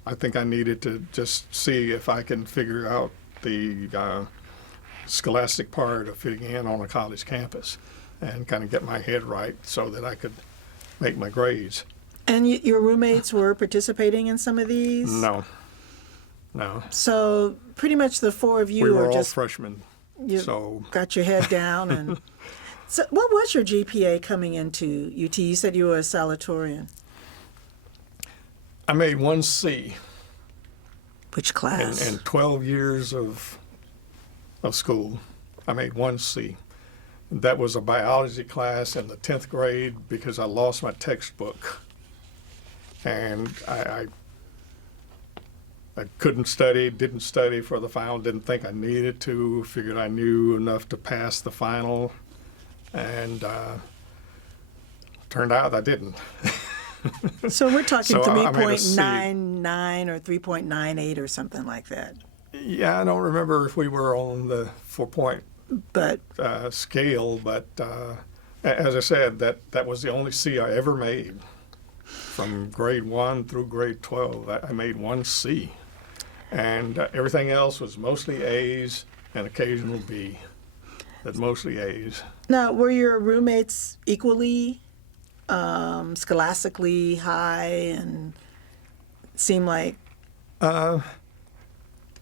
I think I needed to just see if I can figure out the scholastic part of fitting in on a college campus and kind of get my head right so that I could make my grades. And your roommates were participating in some of these? No. So pretty much the 4 of you we were are all just freshmen. you So got your head down. And so what was your GPA coming into UT? You said you were a salutatorian. I made 1C Which class? in 12 years of school. I made 1C. That was a biology class in the 10th grade because I lost my textbook. And I couldn't study, didn't study for the final, didn't think I needed to, figured I knew enough to pass the final, and turned out I didn't. So we're talking So I made a C. 3.99 or 3.98 or something like that. Yeah, I don't remember if we were on the 4-point But scale, but as I said, that was the only C I ever made. From grade 1 through grade 12, I made 1C. And everything else was mostly A's and occasional B, but mostly A's. now, were your roommates equally scholastically high and seemed like? They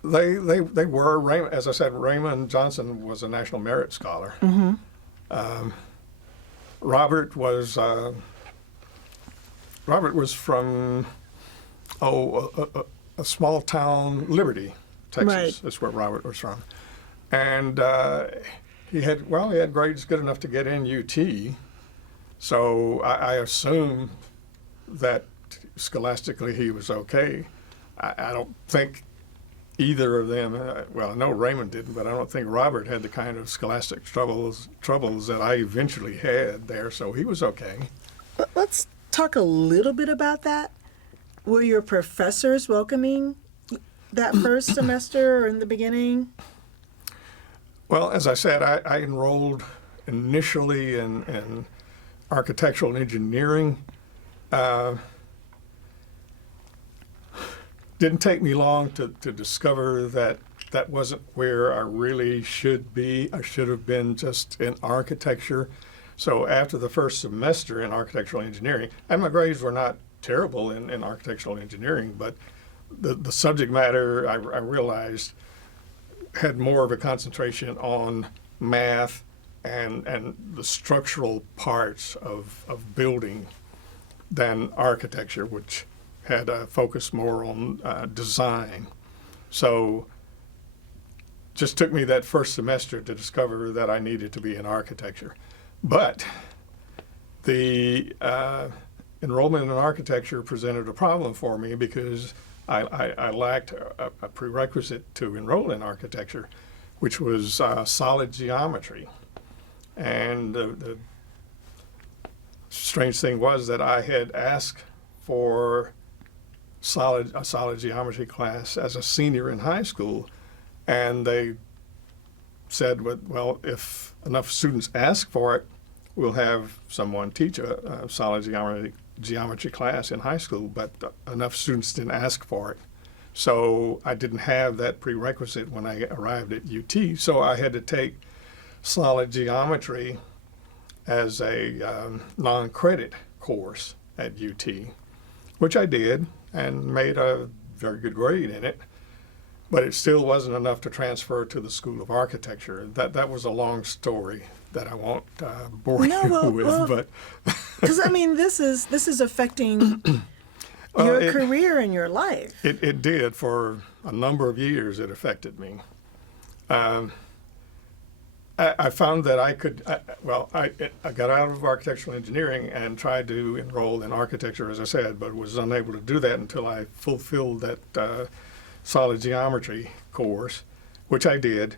were. As I said, Raymond Johnson was a National Merit Scholar. Mm-hmm. Robert was from a small town, Liberty, Texas. Right. That's where Robert was from, and he had grades good enough to get in UT. So I assume that scholastically he was okay. I don't think either of them, well, I know Raymond didn't, but I don't think Robert had the kind of scholastic troubles that I eventually had there, so he was okay. But let's talk a little bit about that. Were your professors welcoming that first semester or in the beginning? Well, as I said, I enrolled initially in architectural engineering. Didn't take me long to discover that wasn't where I really should be. I should have been just in architecture. So after the first semester in architectural engineering, and my grades were not terrible in architectural engineering, but the subject matter I realized had more of a concentration on math and the structural parts of building than architecture, which had a focus more on design. So just took me that first semester to discover that I needed to be in architecture. But the enrollment in architecture presented a problem for me because I lacked a prerequisite to enroll in architecture, which was solid geometry. And the strange thing was that I had asked for a solid geometry class as a senior in high school, and they said, well, if enough students ask for it, we'll have someone teach a solid geometry class in high school, but enough students didn't ask for it. So I didn't have that prerequisite when I arrived at UT, so I had to take solid geometry as a non-credit course at UT, which I did and made a very good grade in it, but it still wasn't enough to transfer to the School of Architecture. That was a long story that I won't bore you with, but because I mean, this is affecting your career and your life. It did for a number of years. It affected me. I found that I could, I got out of architectural engineering and tried to enroll in architecture, as I said, but was unable to do that until I fulfilled that solid geometry course, which I did,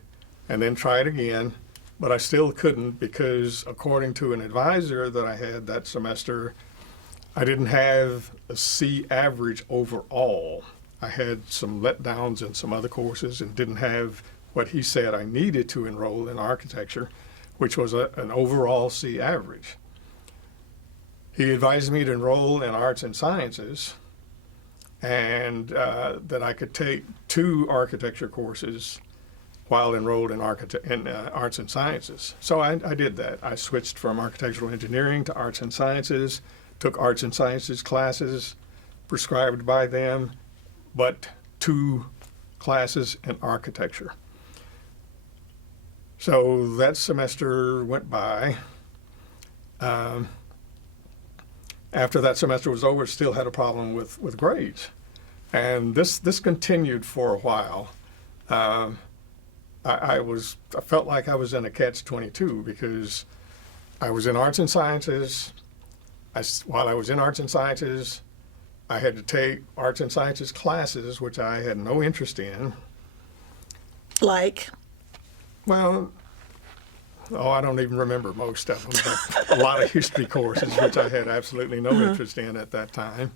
and then tried again, but I still couldn't because according to an advisor that I had that semester, I didn't have a C average overall. I had some letdowns in some other courses and didn't have what he said I needed to enroll in architecture, which was an overall C average. He advised me to enroll in arts and sciences, and that I could take 2 architecture courses while enrolled in arts and sciences. So I did that. I switched from architectural engineering to arts and sciences, took arts and sciences classes prescribed by them, but 2 classes in architecture. So that semester went by. After that semester was over, still had a problem with grades. And this continued for a while. I felt like I was in a catch-22 because I was in arts and sciences. While I was in arts and sciences, I had to take arts and sciences classes, which I had no interest in. Like? Well, I don't even remember most of them, but a lot of history courses, which I had absolutely no interest in at that time.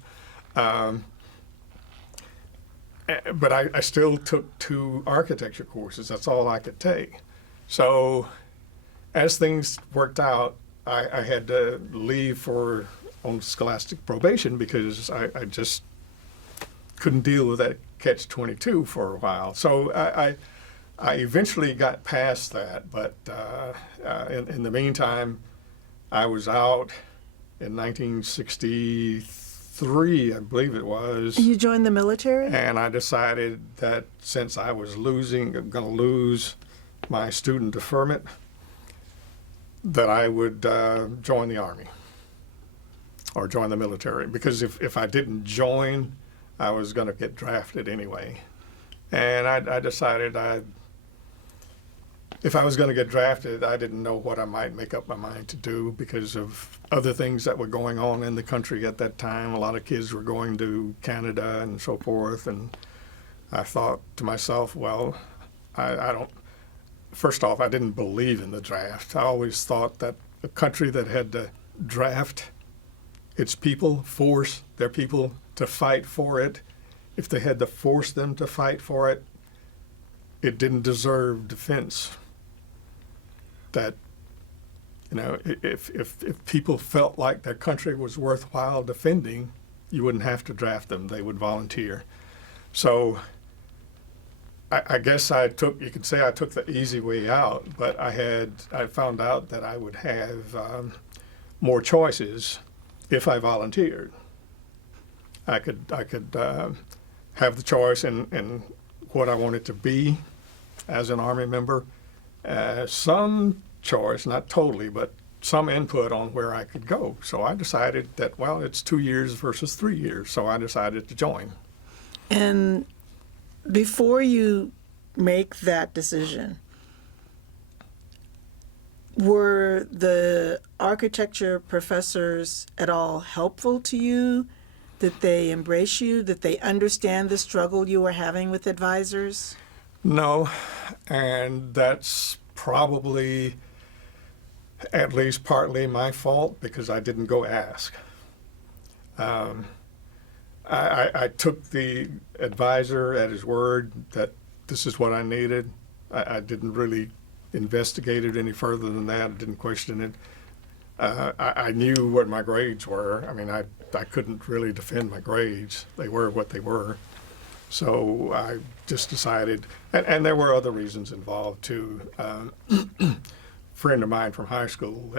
But I still took 2 architecture courses. That's all I could take. So as things worked out, I had to leave on scholastic probation because I just couldn't deal with that catch-22 for a while. So I eventually got past that, but in the meantime, I was out in 1963, I believe it was. You joined the military? And I decided that since I was going to lose my student deferment, that I would join the Army or join the military. Because if I didn't join, I was going to get drafted anyway. And I decided if I was going to get drafted, I didn't know what I might make up my mind to do because of other things that were going on in the country at that time. A lot of kids were going to Canada and so forth. And I thought to myself, well, first off, I didn't believe in the draft. I always thought that a country that had to draft its people, force their people to fight for it, if they had to force them to fight for it, it didn't deserve defense. That, if people felt like their country was worthwhile defending, you wouldn't have to draft them. They would volunteer. So I guess you could say I took the easy way out, but I found out that I would have more choices if I volunteered. I could have the choice in what I wanted to be as an Army member. Some choice, not totally, but some input on where I could go. So I decided that, well, it's 2 years versus 3 years. So I decided to join. And before you make that decision, were the architecture professors at all helpful to you? Did they embrace you? Did they understand the struggle you were having with advisors? No, and that's probably at least partly my fault because I didn't go ask. I took the advisor at his word that this is what I needed. I didn't really investigate it any further than that. I didn't question it. I knew what my grades were. I mean, I couldn't really defend my grades. They were what they were. So I just decided, and there were other reasons involved too. A friend of mine from high school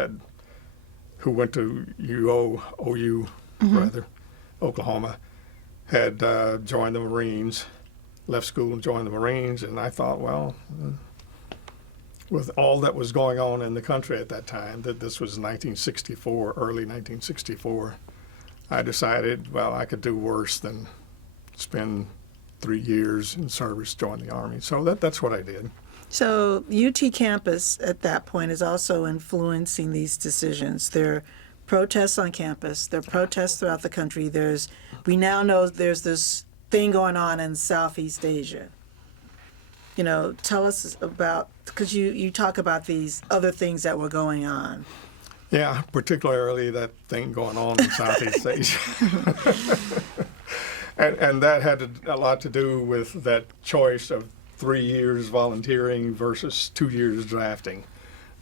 who went to OU, rather, Oklahoma, had joined the Marines, left school and joined the Marines, and I thought, well, with all that was going on in the country at that time, that this was 1964, early 1964, I decided, well, I could do worse than spend 3 years in service, join the Army. So that's what I did. So UT campus at that point is also influencing these decisions. There are protests on campus. There are protests throughout the country. We now know there's this thing going on in Southeast Asia. You know, tell us about, because you talk about these other things that were going on. Yeah, particularly that thing going on in Southeast Asia. and that had a lot to do with that choice of 3 years volunteering versus 2 years drafting.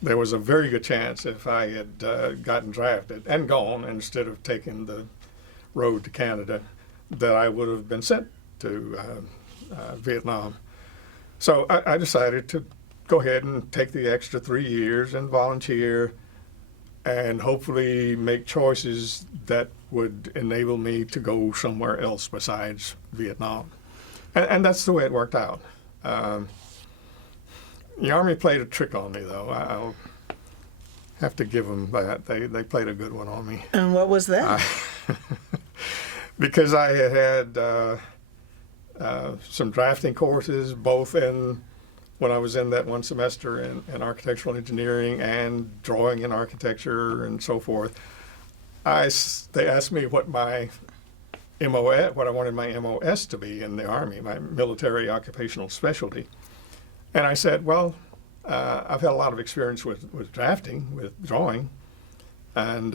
There was a very good chance if I had gotten drafted and gone instead of taking the road to Canada that I would have been sent to Vietnam. So I decided to go ahead and take the extra 3 years and volunteer and hopefully make choices that would enable me to go somewhere else besides Vietnam. And that's the way it worked out. The Army played a trick on me, though. I'll have to give them that. They played a good one on me. And what was that? Because I had some drafting courses, both when I was in that one semester in architectural engineering and drawing in architecture and so forth. They asked me what my MOS, what I wanted my MOS to be in the Army, my military occupational specialty. And I said, well, I've had a lot of experience with drafting, with drawing, and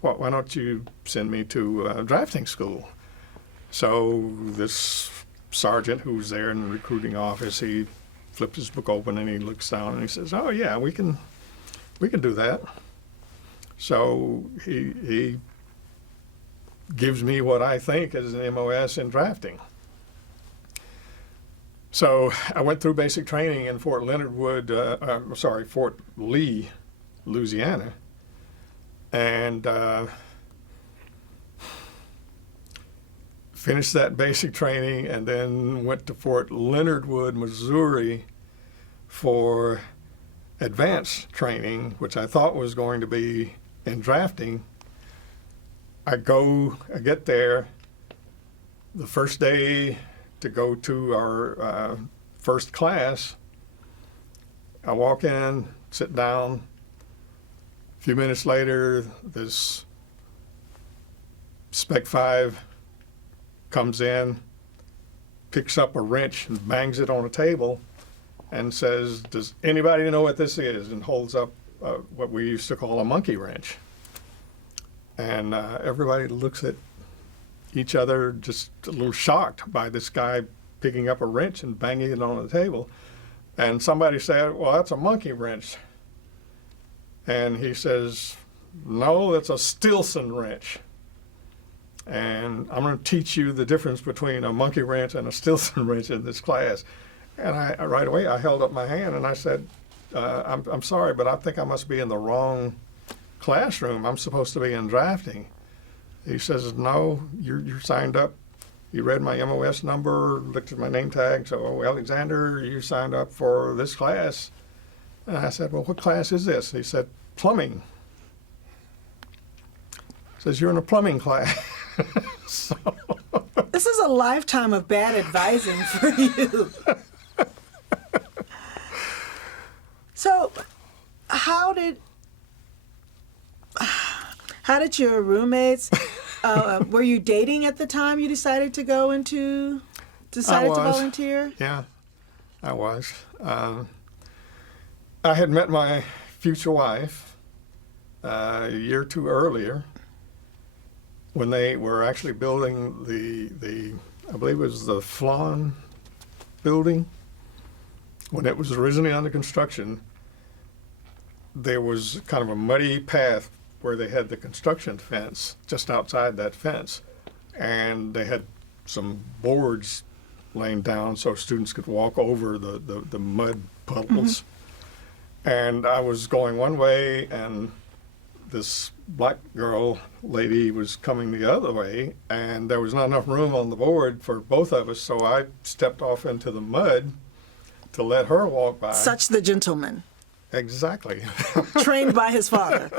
why don't you send me to drafting school? So this sergeant who was there in the recruiting office, he flipped his book open and he looks down and he says, oh yeah, we can do that. So he gives me what I think is an MOS in drafting. So I went through basic training in Fort Lee, Louisiana, and finished that basic training and then went to Fort Leonard Wood, Missouri for advanced training, which I thought was going to be in drafting. I get there the first day to go to our first class. I walk in, sit down. A few minutes later, this Spec 5 comes in, picks up a wrench and bangs it on a table and says, does anybody know what this is? And holds up what we used to call a monkey wrench. And everybody looks at each other just a little shocked by this guy picking up a wrench and banging it on the table. And somebody said, well, that's a monkey wrench. And he says, no, that's a Stilson wrench. And I'm going to teach you the difference between a monkey wrench and a Stilson wrench in this class. And I right away, I held up my hand and I said, I'm sorry, but I think I must be in the wrong classroom. I'm supposed to be in drafting. He says, no, you're signed up. You read my MOS number, looked at my name tag, so, oh, Alexander, you signed up for this class. And I said, well, what class is this? He said, plumbing. Says, you're in a plumbing class. So, this is a lifetime of bad advising for you. So, how did your roommates? Were you dating at the time you decided to volunteer? Yeah, I was. I had met my future wife a year or two earlier when they were actually building the I believe it was the Flan building. When it was originally under construction, there was kind of a muddy path where they had the construction fence just outside that fence, and they had some boards laying down so students could walk over the mud puddles. Mm-hmm. And I was going one way, and this black girl lady was coming the other way, and there was not enough room on the board for both of us, so I stepped off into the mud to let her walk by. Such the gentleman. Exactly. Trained by his father.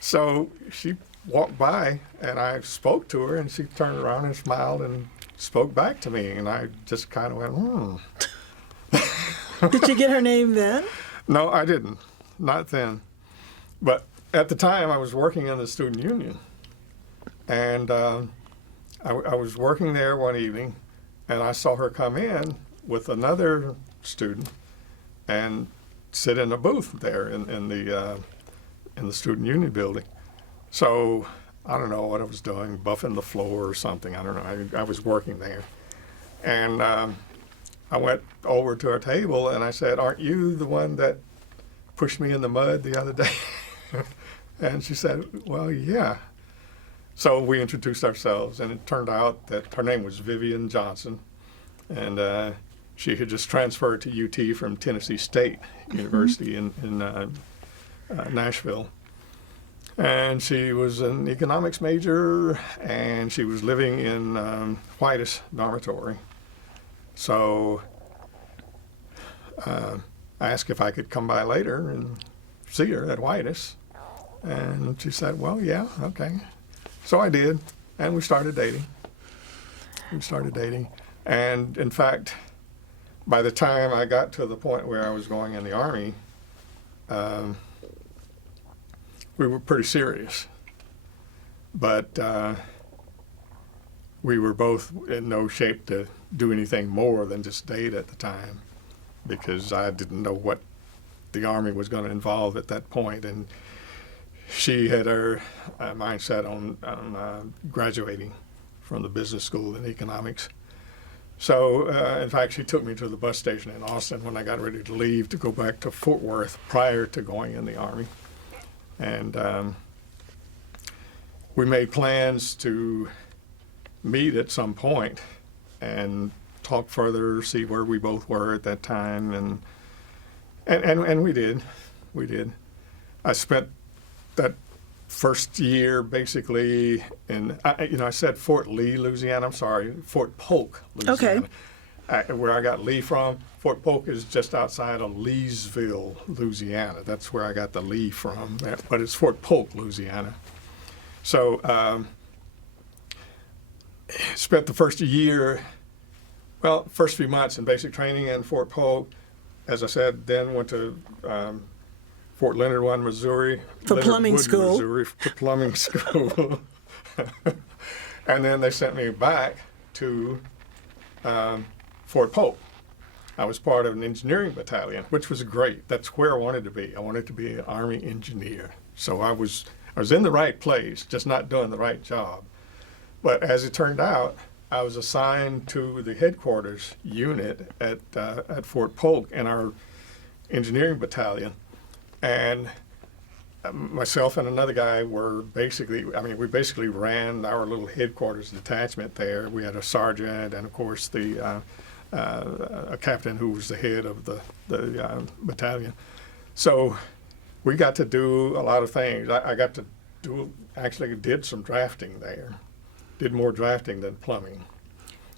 So she walked by, and I spoke to her, and she turned around and smiled and spoke back to me, and I just kind of went, Did you get her name then? No, I didn't. Not then. But at the time, I was working in the student union, and I was working there one evening, and I saw her come in with another student and sit in a booth there in the student union building. So I don't know what I was doing, buffing the floor or something. I don't know. I was working there. And I went over to her table and I said, aren't you the one that pushed me in the mud the other day? And she said, well, yeah. So we introduced ourselves, and it turned out that her name was Vivian Johnson. And she had just transferred to UT from Tennessee State University in Nashville. And she was an economics major, and she was living in Whitus Dormitory. So I asked if I could come by later and see her at Whitus. And she said, well, yeah, okay. So I did, and we started dating. And in fact, by the time I got to the point where I was going in the Army, we were pretty serious. But we were both in no shape to do anything more than just date at the time, because I didn't know what the Army was going to involve at that point. And she had her mindset on graduating from the business school in economics. So, in fact, she took me to the bus station in Austin when I got ready to leave to go back to Fort Worth prior to going in the Army. And we made plans to meet at some point and talk further, see where we both were at that time. And we did. I spent that first year basically in, I said Fort Lee, Louisiana. I'm sorry, Fort Polk, Louisiana. Okay. Where I got Lee from. Fort Polk is just outside of Leesville, Louisiana. That's where I got the Lee from, but it's Fort Polk, Louisiana. So spent the first few months in basic training in Fort Polk. As I said, then went to Fort Leonard Wood, Missouri. For plumbing school. Missouri, for plumbing school. And then they sent me back to Fort Polk. I was part of an engineering battalion, which was great. That's where I wanted to be. I wanted to be an Army engineer. So I was in the right place, just not doing the right job. But as it turned out, I was assigned to the headquarters unit at Fort Polk in our engineering battalion. And myself and another guy were we basically ran our little headquarters detachment there. We had a sergeant and, of course, a captain who was the head of the battalion. So we got to do a lot of things. I got to did some drafting there, did more drafting than plumbing.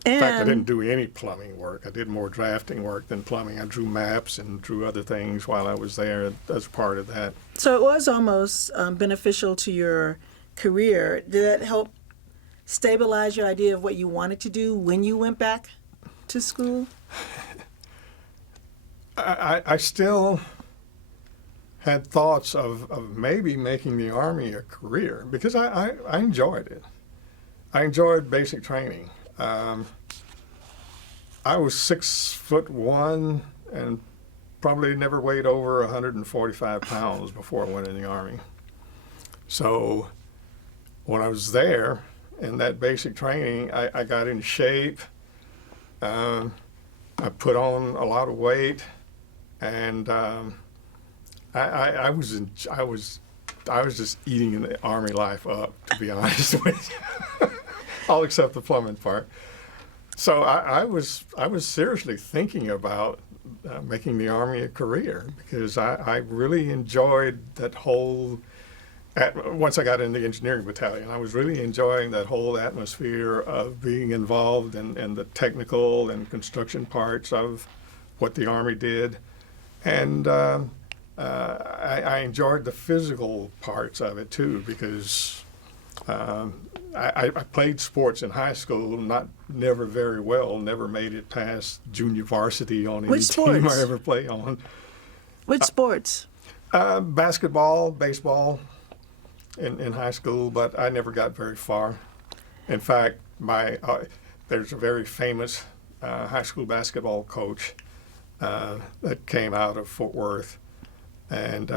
In fact, I And didn't do any plumbing work. I did more drafting work than plumbing. I drew maps and drew other things while I was there as part of that. so it was almost beneficial to your career. Did that help stabilize your idea of what you wanted to do when you went back to school? I still had thoughts of maybe making the Army a career because I enjoyed it. I enjoyed basic training. I was 6'1" and probably never weighed over 145 pounds before I went in the Army. So when I was there in that basic training, I got in shape. I put on a lot of weight, and I was just eating the Army life up, to be honest with you. All except the plumbing part. So I was seriously thinking about making the Army a career because I really enjoyed that whole. Once I got in the engineering battalion, I was really enjoying that whole atmosphere of being involved in the technical and construction parts of what the Army did, and I enjoyed the physical parts of it too because. I played sports in high school, never very well, never made it past junior varsity on any Which team sports? I ever played on. Which sports? Basketball, baseball in high school, but I never got very far. In fact, there's a very famous high school basketball coach that came out of Fort Worth, and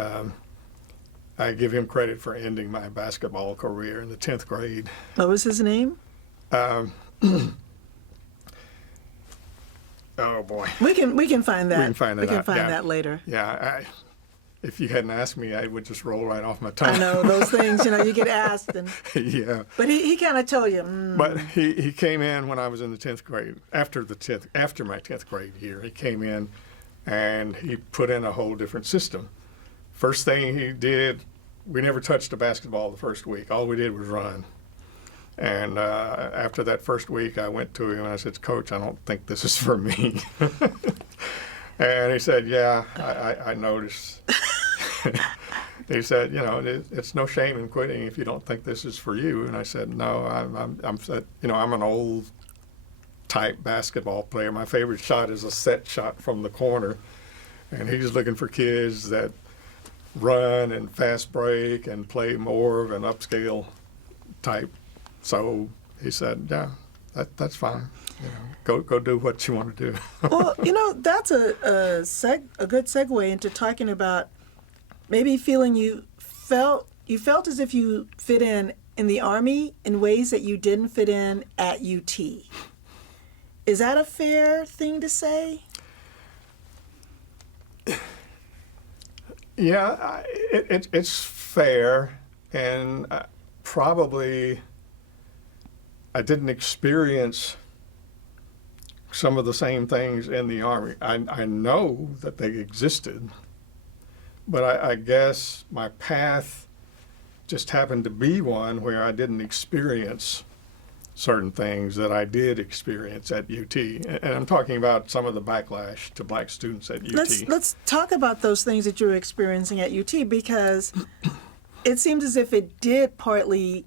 I give him credit for ending my basketball career in the 10th grade. What was his name? Oh boy. We can find that. We can find it We can out, find yeah. that later. Yeah, if you hadn't asked me, I would just roll right off my tongue. I know those things. You get asked, and Yeah. but he kind of told you. But he came in when I was in the 10th grade. After my 10th grade year, he came in and he put in a whole different system. First thing he did, we never touched a basketball the first week. All we did was run. And after that first week, I went to him and I said, "Coach, I don't think this is for me." And he said, "Yeah, I noticed." He said, "It's no shame in quitting if you don't think this is for you." And I said, "No, I'm an old type basketball player. My favorite shot is a set shot from the corner, and he's looking for kids that run and fast break and play more of an upscale type." So he said, "Yeah, that's fine. Go do what you want to do." Well, that's a good segue into talking about maybe feeling you felt as if you fit in the Army in ways that you didn't fit in at UT. Is that a fair thing to say? Yeah, it's fair, and probably I didn't experience some of the same things in the Army. I know that they existed, but I guess my path just happened to be one where I didn't experience certain things that I did experience at UT. And I'm talking about some of the backlash to black students at UT. Let's talk about those things that you were experiencing at UT, because it seems as if it did partly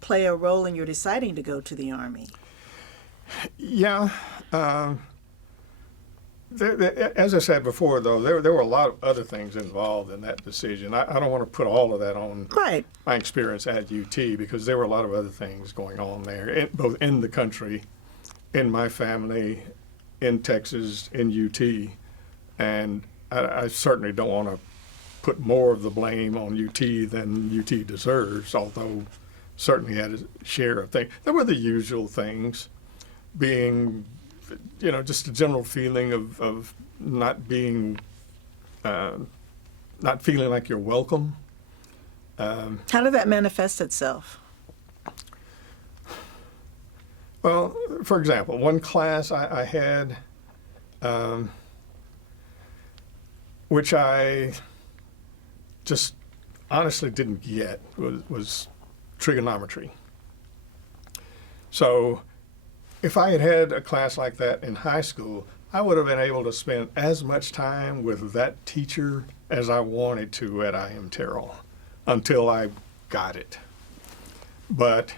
play a role in your deciding to go to the Army. Yeah. As I said before, though, there were a lot of other things involved in that decision. I don't want to put all of that on Right. my experience at UT, because there were a lot of other things going on there, both in the country, in my family, in Texas, in UT. And I certainly don't want to put more of the blame on UT than UT deserves, although certainly had a share of things. There were the usual things, being just a general feeling of not being, not feeling like you're welcome. How did that manifest itself? Well, for example, one class I had, which I just honestly didn't get, was trigonometry. So if I had had a class like that in high school, I would have been able to spend as much time with that teacher as I wanted to at I.M. Terrell until I got it. But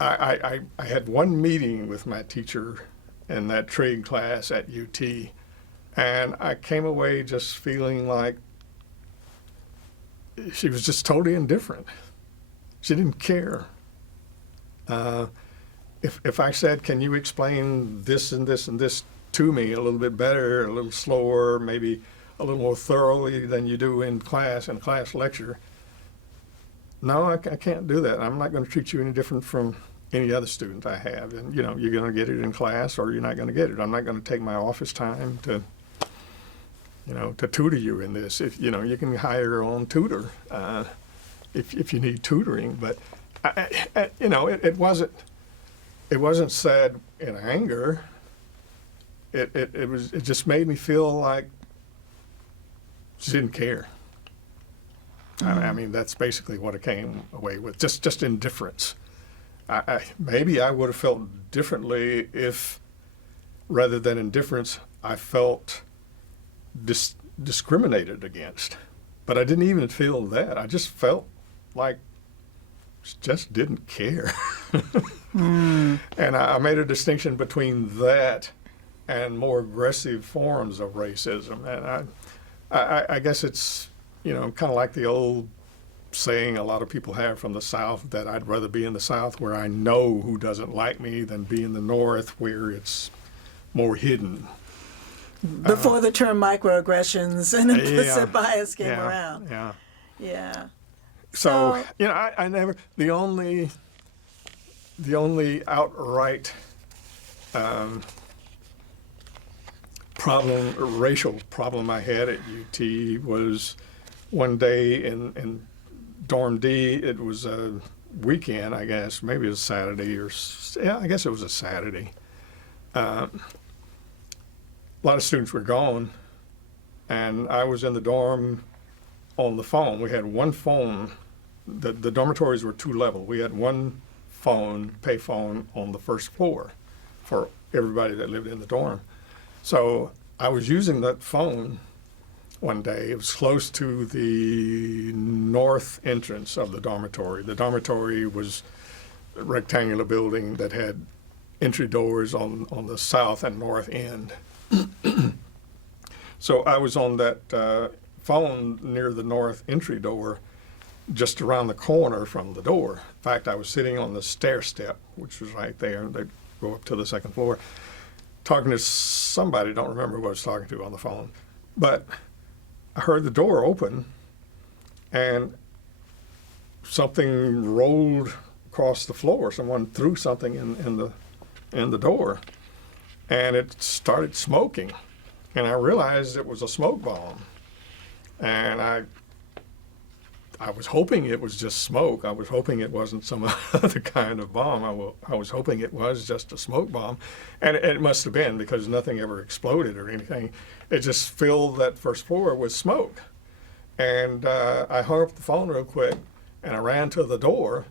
I had one meeting with my teacher in that trade class at UT, and I came away just feeling like she was just totally indifferent. She didn't care. If I said, can you explain this and this and this to me a little bit better, a little slower, maybe a little more thoroughly than you do in class lecture, no, I can't do that. I'm not going to treat you any different from any other student I have. And, you're going to get it in class or you're not going to get it. I'm not going to take my office time to tutor you in this. If, you can hire your own tutor if you need tutoring. But, it wasn't said in anger. It just made me feel like she didn't care. I mean, that's basically what I came away with, just indifference. Maybe I would have felt differently if, rather than indifference, I felt discriminated against. But I didn't even feel that. I just felt like she just didn't care. And I made a distinction between that and more aggressive forms of racism. And I guess it's, kind of like the old saying a lot of people have from the South, that I'd rather be in the South where I know who doesn't like me than be in the North where it's more hidden. Before the term microaggressions and implicit bias came around. Yeah. Yeah. So, I never, the only outright racial problem I had at UT was one day in Dorm D. It was a weekend, I guess. Maybe it was Saturday I guess it was a Saturday. A lot of students were gone, and I was in the dorm on the phone. We had one phone. The dormitories were two level. We had one phone, pay phone, on the first floor for everybody that lived in the dorm. So I was using that phone one day. It was close to the north entrance of the dormitory. The dormitory was a rectangular building that had entry doors on the south and north end. So I was on that phone near the north entry door, just around the corner from the door. In fact, I was sitting on the stair step, which was right there. They'd go up to the second floor, talking to somebody. Don't remember who I was talking to on the phone. But I heard the door open, and something rolled across the floor. Someone threw something in the door, and it started smoking. And I realized it was a smoke bomb. And I was hoping it was just smoke. I was hoping it wasn't some other kind of bomb. I was hoping it was just a smoke bomb. And it must have been, because nothing ever exploded or anything. It just filled that first floor with smoke. And I hung up the phone real quick, and I ran to the door,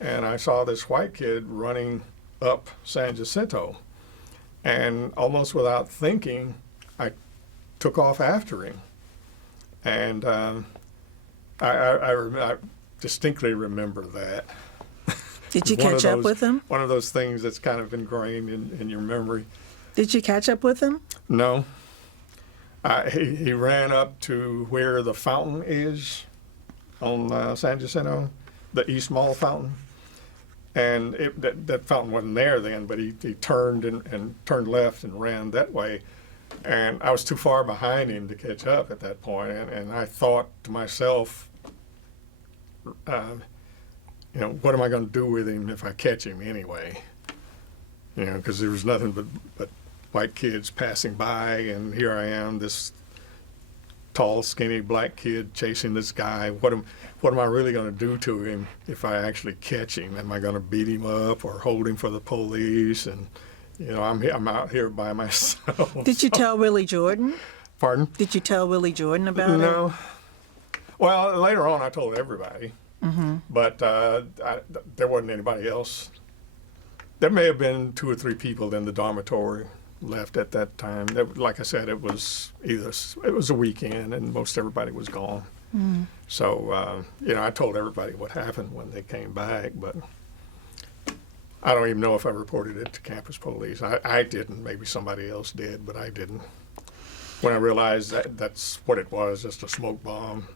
and I saw this white kid running up San Jacinto. And almost without thinking, I took off after him. And I distinctly remember that. Did you catch up with him? One of those things that's kind of ingrained in your memory. Did you catch up with him? No. He ran up to where the fountain is on San Jacinto, the East Mall fountain. And that fountain wasn't there then, but he turned and turned left and ran that way. And I was too far behind him to catch up at that point. And I thought to myself, what am I going to do with him if I catch him anyway? Because there was nothing but white kids passing by, and here I am, this tall, skinny black kid chasing this guy. What am I really going to do to him if I actually catch him? Am I going to beat him up or hold him for the police? And I'm out here by myself. Did you tell Willie Jordan? Pardon? Did you tell Willie Jordan about it? No. Well, later on I told everybody, but there wasn't anybody else there may have been 2 or 3 people in the dormitory left at that time. Like I said, it was a weekend, and most everybody was gone. So, I told everybody what happened when they came back, but I don't even know if I reported it to campus police. I didn't. Maybe somebody else did, but I didn't. When I realized that that's what it was, just a smoke bomb,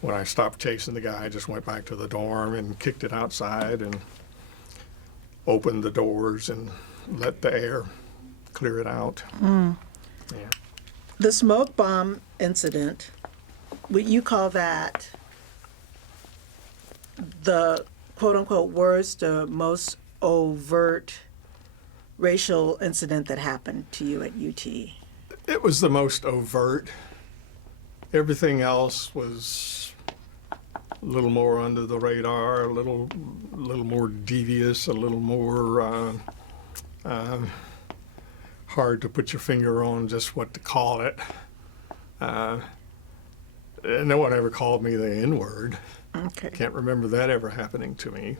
when I stopped chasing the guy, I just went back to the dorm and kicked it outside and opened the doors and let the air clear it out. Yeah. The smoke bomb incident, would you call that the quote-unquote worst or most overt racial incident that happened to you at UT? It was the most overt. Everything else was a little more under the radar, a little more devious, a little more hard to put your finger on just what to call it. No one ever called me the N-word. Okay. Can't remember that ever happening to me.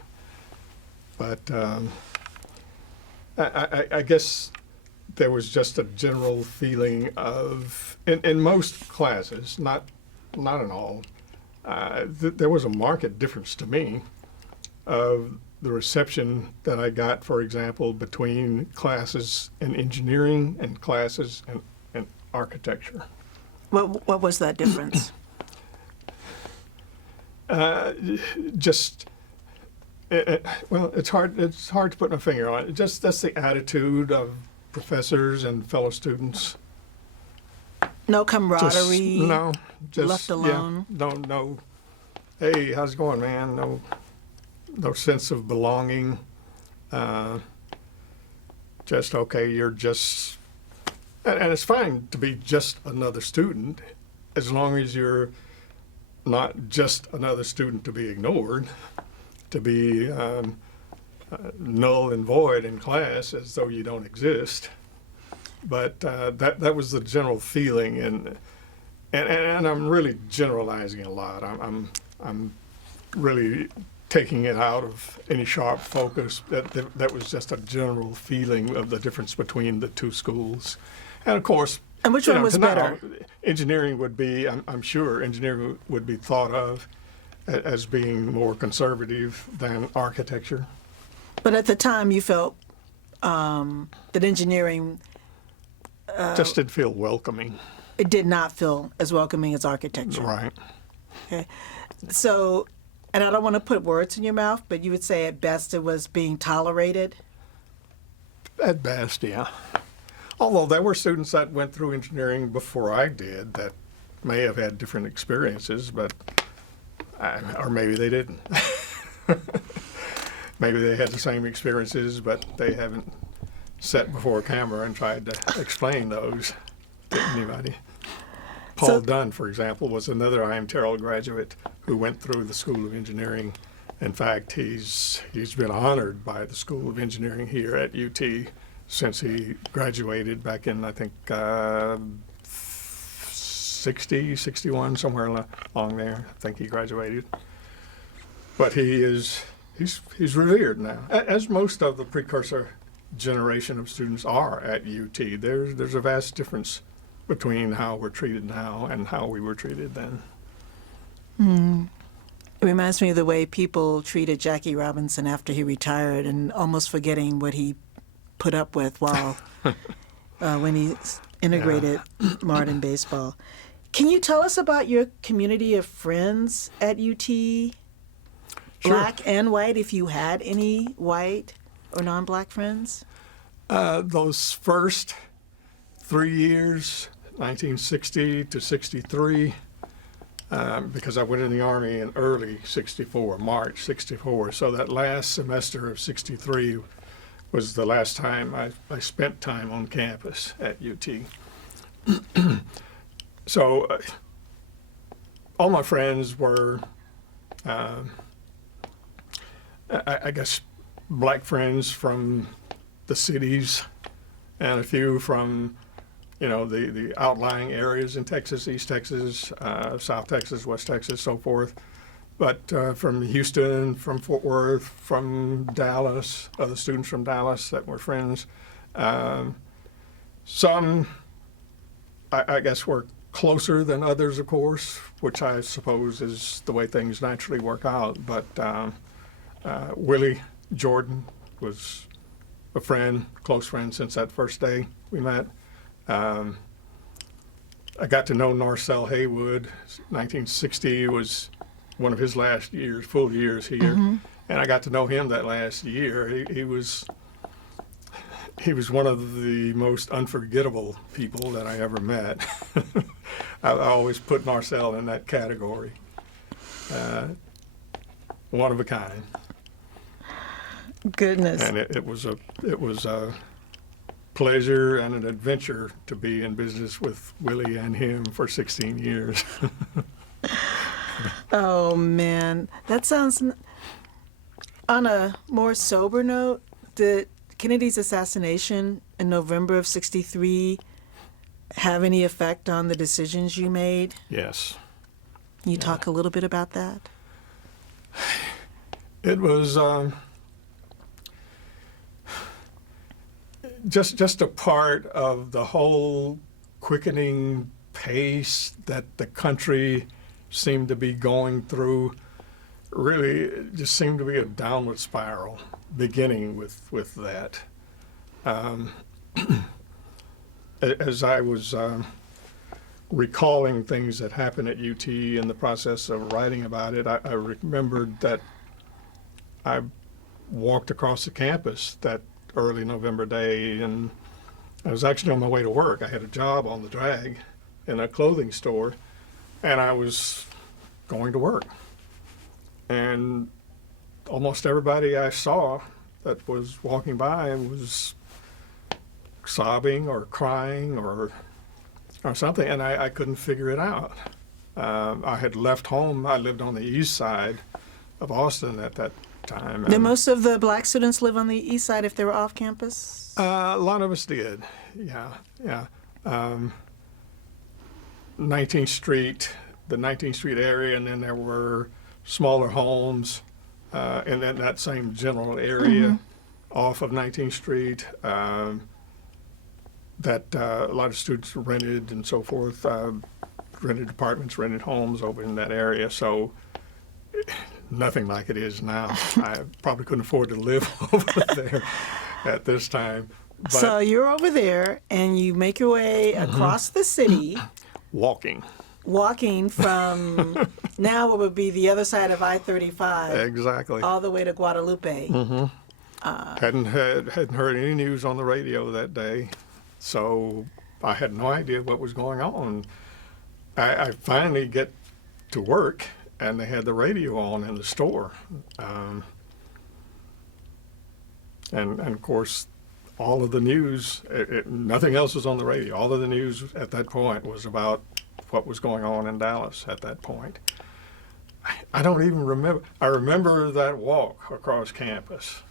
But I guess there was just a general feeling of, in most classes, not in all, there was a marked difference to me of the reception that I got, for example, between classes in engineering and classes in architecture. What was that difference? Well, it's hard to put my finger on it. Just that's the attitude of professors and fellow students. No camaraderie. Just left alone. Yeah, no. Hey, how's it going, man? No sense of belonging. Just okay. You're just, and it's fine to be just another student, as long as you're not just another student to be ignored, to be null and void in class as though you don't exist. But that was the general feeling, and I'm really generalizing a lot. I'm really taking it out of any sharp focus. That was just a general feeling of the difference between the two schools, and of course. And which one was better? Engineering would be, I'm sure, engineering would be thought of as being more conservative than architecture. But at the time, you felt that engineering just didn't feel welcoming. It did not feel as welcoming as architecture. Right. Okay. So, and I don't want to put words in your mouth, but you would say at best it was being tolerated? At best, yeah. Although there were students that went through engineering before I did that may have had different experiences, but or maybe they didn't. Maybe they had the same experiences, but they haven't sat before a camera and tried to explain those to anybody. Paul Dunn, for example, was another I.M. Terrell graduate who went through the School of Engineering. In fact, he's been honored by the School of Engineering here at UT since he graduated back in, I think, 60, 61, somewhere along there. I think he graduated. But he's revered now, as most of the precursor generation of students are at UT. There's a vast difference between how we're treated now and how we were treated then. It reminds me of the way people treated Jackie Robinson after he retired and almost forgetting what he put up with while when he integrated modern baseball. Can you tell us about your community of friends at UT? Sure. Black and white, if you had any white or non-black friends? Those first 3 years, 1960 to 63, because I went in the Army in early 64, March 64. So that last semester of 63 was the last time I spent time on campus at UT. So all my friends were, I guess, black friends from the cities and a few from, the outlying areas in Texas, East Texas, South Texas, West Texas, so forth. but from Houston, from Fort Worth, from Dallas, other students from Dallas that were friends. Some, I guess, were closer than others, of course, which I suppose is the way things naturally work out. But Willie Jordan was a friend, close friend since that first day we met. I got to know Narcell Haywood. 1960 was one of his last years, full years here, and I got to know him that last year. He was one of the most unforgettable people that I ever met. I always put Narcell in that category. One of a kind. Goodness. And it was a pleasure and an adventure to be in business with Willie and him for 16 years. Oh, man. That sounds... On a more sober note, did Kennedy's assassination in November of '63 have any effect on the decisions you made? Yes. Can you talk a little bit about that? It was just a part of the whole quickening pace that the country seemed to be going through. Really, it just seemed to be a downward spiral, beginning with that. As I was recalling things that happened at UT in the process of writing about it, I remembered that I walked across the campus that early November day, and I was actually on my way to work. I had a job on the drag in a clothing store, and I was going to work. And almost everybody I saw that was walking by was sobbing or crying or something, and I couldn't figure it out. I had left home. I lived on the east side of Austin at that time. Did most of the black students live on the east side if they were off campus? A lot of us did, yeah. 19th Street, the 19th Street area, and then there were smaller homes in that same general area off of 19th Street that a lot of students rented and so forth, rented apartments, rented homes over in that area. So nothing like it is now. I probably couldn't afford to live over there at this time. But so you're over there and you make your way across the city. Walking from now what would be the other side of I-35. Exactly. All the way to Guadalupe. Hadn't heard any news on the radio that day, so I had no idea what was going on. I finally get to work, and they had the radio on in the store. And of course, all of the news, nothing else was on the radio. All of the news at that point was about what was going on in Dallas at that point. I don't even remember. I remember that walk across campus.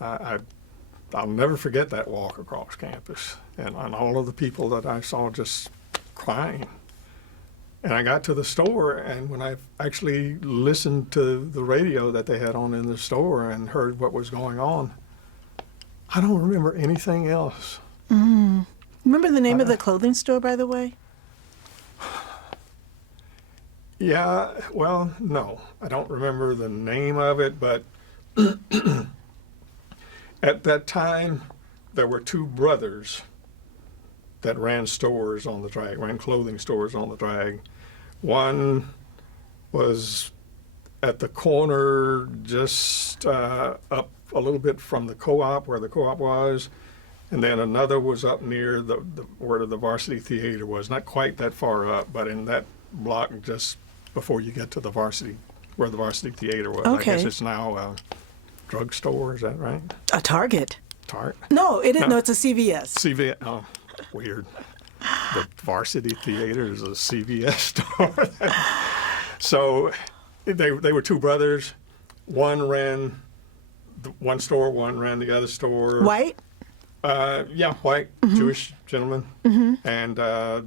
I'll never forget that walk across campus and all of the people that I saw just crying. And I got to the store, and when I actually listened to the radio that they had on in the store and heard what was going on, I don't remember anything else. Remember the name of the clothing store, by the way? Yeah, well, no. I don't remember the name of it, but at that time, there were two brothers that ran stores on the drag, ran clothing stores on the drag. One was at the corner just up a little bit from the co-op, where the co-op was, and then another was up near where the Varsity Theater was, not quite that far up, but in that block just before you get to the Varsity, where the Varsity Theater was. Okay. I guess it's now a drugstore, is that right? A Target. No, it is. No, it's a CVS. CVS, oh, weird. The Varsity Theater is a CVS store. So they were two brothers. One ran one store, one ran the other store. White? Yeah, white, Jewish gentleman. And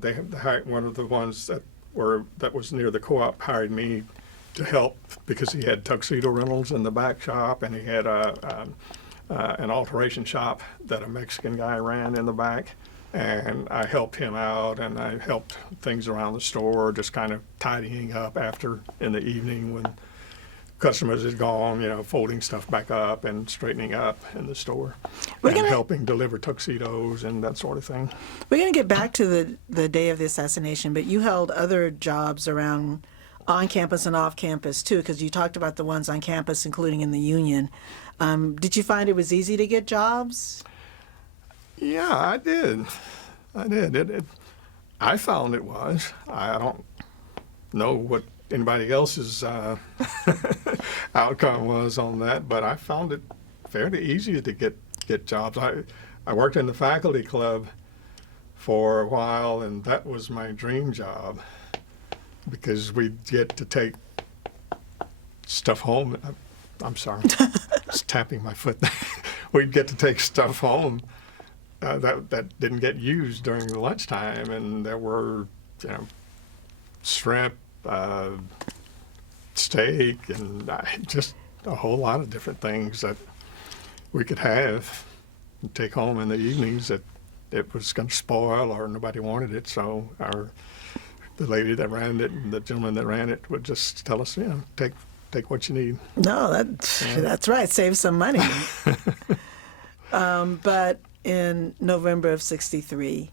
they hired one of the ones that was near the co-op hired me to help because he had tuxedo rentals in the back shop, and he had an alteration shop that a Mexican guy ran in the back. And I helped him out, and I helped things around the store, just kind of tidying up after in the evening when customers had gone, folding stuff back up and straightening up in the store, and helping deliver tuxedos and that sort of thing. We're going to get back to the day of the assassination, but you held other jobs around on campus and off campus too, because you talked about the ones on campus, including in the union. Did you find it was easy to get jobs? Yeah, I did. I found it was. I don't know what anybody else's outcome was on that, but I found it fairly easy to get jobs. I worked in the faculty club for a while, and that was my dream job because we'd get to take stuff home. I'm sorry, just tapping my foot. We'd get to take stuff home that didn't get used during the lunchtime, and there were shrimp, steak, and just a whole lot of different things that we could have and take home in the evenings that it was going to spoil or nobody wanted it. So the lady that ran it and the gentleman that ran it would just tell us, take what you need. No, that's right. Save some money. But in November of '63,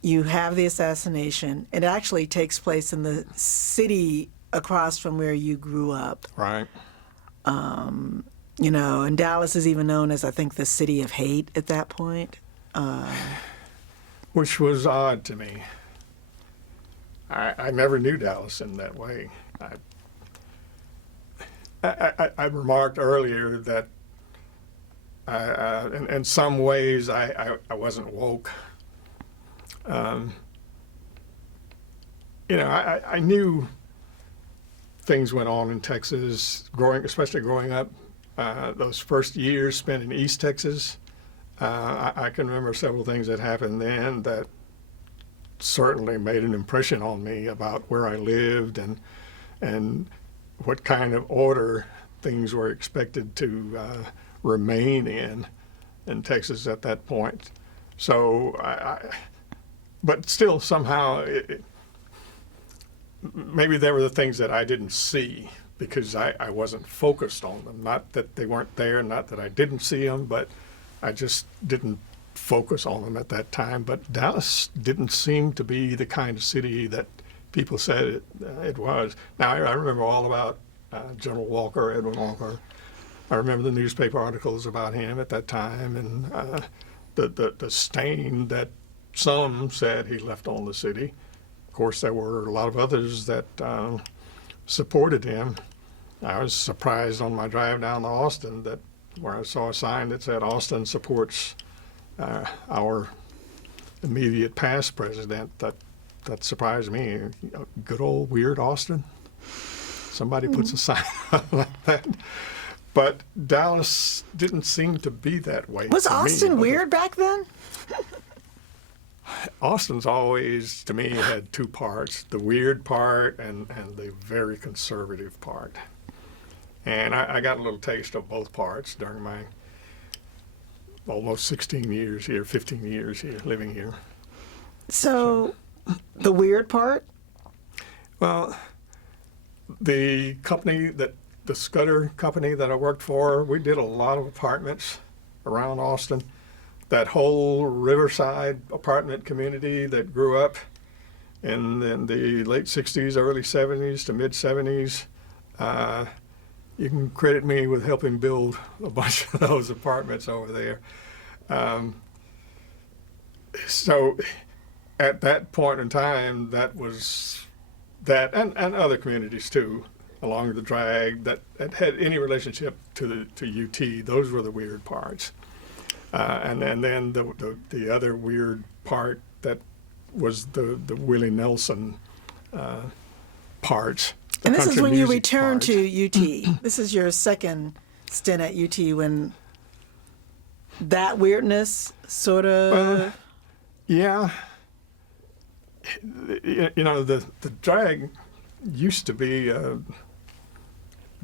you have the assassination. It actually takes place in the city across from where you grew up. Right. And Dallas is even known as, I think, the city of hate at that point. Which was odd to me. I never knew Dallas in that way. I remarked earlier that in some ways I wasn't woke. I knew things went on in Texas, especially growing up. Those first years spent in East Texas, I can remember several things that happened then that certainly made an impression on me about where I lived and what kind of order things were expected to remain in Texas at that point. So, but still somehow, maybe there were the things that I didn't see because I wasn't focused on them. Not that they weren't there, not that I didn't see them, but I just didn't focus on them at that time. But Dallas didn't seem to be the kind of city that people said it was. Now, I remember all about General Walker, Edwin Walker. I remember the newspaper articles about him at that time, and the stain that some said he left on the city. Of course, there were a lot of others that supported him. I was surprised on my drive down to Austin where I saw a sign that said Austin supports our immediate past president. That surprised me. Good old weird Austin. Somebody puts a sign up like that. But Dallas didn't seem to be that way. Was Austin weird back then? Austin's always, to me, had two parts, the weird part and the very conservative part. And I got a little taste of both parts during my almost 16 years here, 15 years here, living here. So the weird part? Well, the Scudder company that I worked for, we did a lot of apartments around Austin. That whole Riverside apartment community that grew up in the late 60s, early 70s to mid 70s, you can credit me with helping build a bunch of those apartments over there. So at that point in time, that and other communities too, along the drag that had any relationship to UT, those were the weird parts. And then the other weird part that was the Willie Nelson parts. And this is when you returned to UT. This is your second stint at UT when that weirdness sort of... Yeah. The drag used to be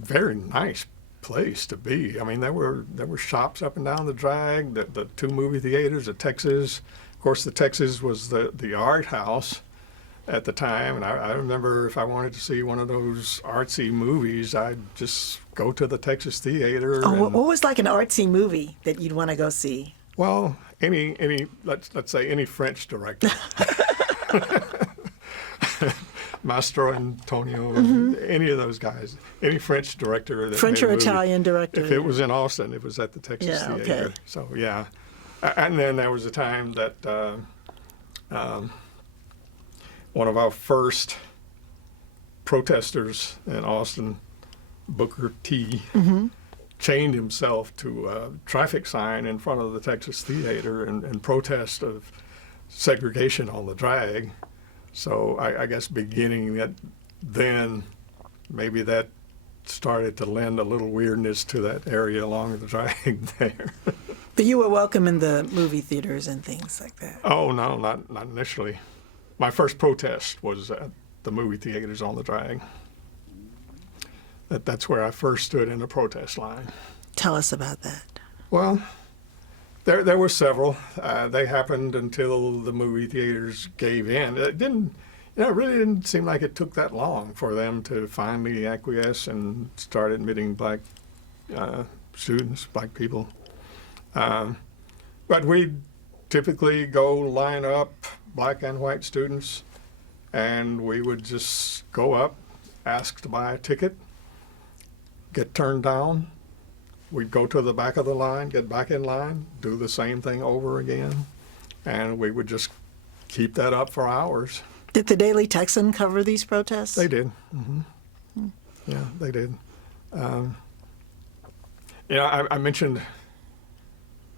very nice place to be. I mean, there were shops up and down the drag, the two movie theaters, the Texas. Of course, the Texas was the art house at the time, and I remember if I wanted to see one of those artsy movies, I'd just go to the Texas Theater. Oh, what was like an artsy movie that you'd want to go see? Well, any let's say any French director. Mastro Antonio, any of those guys, any French director. That French made or a movie. Italian director. If it was in Austin, it was at the Texas Yeah, Theater. okay. So, yeah. And then there was a time that one of our first protesters in Austin, Booker T., chained himself to a traffic sign in front of the Texas Theater in protest of segregation on the drag. So I guess beginning at then, maybe that started to lend a little weirdness to that area along the drag there. But you were welcome in the movie theaters and things like that. Oh, no, not initially. My first protest was at the movie theaters on the drag. That's where I first stood in the protest line. Tell us about that. Well, there were several. They happened until the movie theaters gave in. It didn't, it really didn't seem like it took that long for them to finally acquiesce and start admitting black students, black people. But we'd typically go line up, black and white students, and we would just go up, ask to buy a ticket, get turned down. We'd go to the back of the line, get back in line, do the same thing over again, and we would just keep that up for hours. Did the Daily Texan cover these protests? They did. Yeah, they did. I mentioned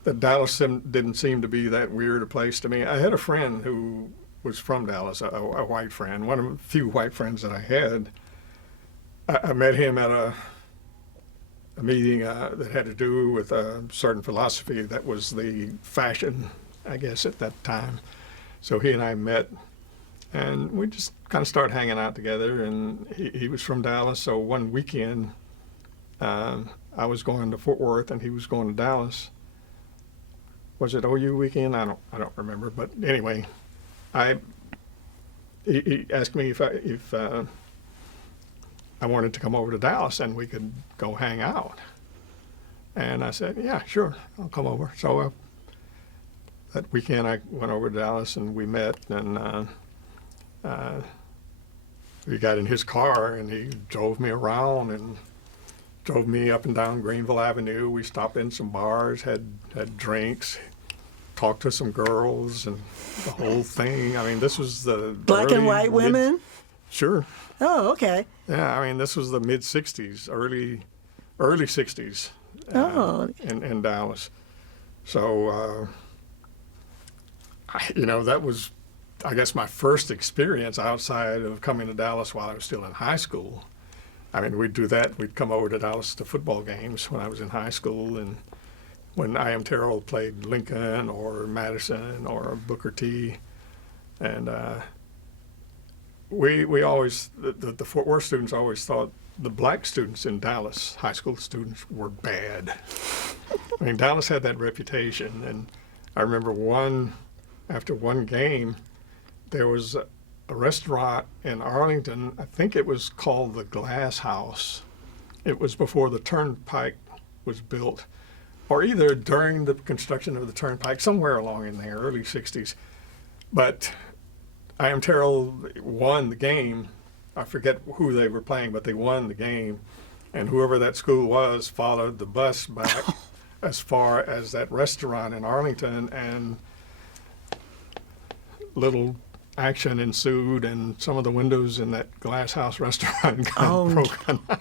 that Dallas didn't seem to be that weird a place to me. I had a friend who was from Dallas, a white friend, one of the few white friends that I had. I met him at a meeting that had to do with a certain philosophy that was the fashion, I guess, at that time. So he and I met, and we just kind of started hanging out together. And he was from Dallas, so one weekend I was going to Fort Worth and he was going to Dallas. Was it OU weekend? I don't remember, but anyway, he asked me if I wanted to come over to Dallas and we could go hang out. And I said, yeah, sure, I'll come over. So that weekend I went over to Dallas and we met, and we got in his car and he drove me around and drove me up and down Greenville Avenue. We stopped in some bars, had drinks, talked to some girls, and the whole thing. I mean, this was the Black and white women? Sure. Oh, okay. Yeah, I mean, this was the mid-'60s, early '60s in Dallas. So, that was, I guess, my first experience outside of coming to Dallas while I was still in high school. I mean, we'd do that. We'd come over to Dallas to football games when I was in high school, and when I.M. Terrell played Lincoln or Madison or Booker T. And we always, the Fort Worth students always thought the black students in Dallas, high school students, were bad. I mean, Dallas had that reputation. And I remember after one game, there was a restaurant in Arlington. I think it was called the Glass House. It was before the turnpike was built, or either during the construction of the turnpike, somewhere along in there, early '60s. But I.M. Terrell won the game. I forget who they were playing, but they won the game. And whoever that school was followed the bus back as far as that restaurant in Arlington, and little action ensued, and some of the windows in that Glass House restaurant got broken out.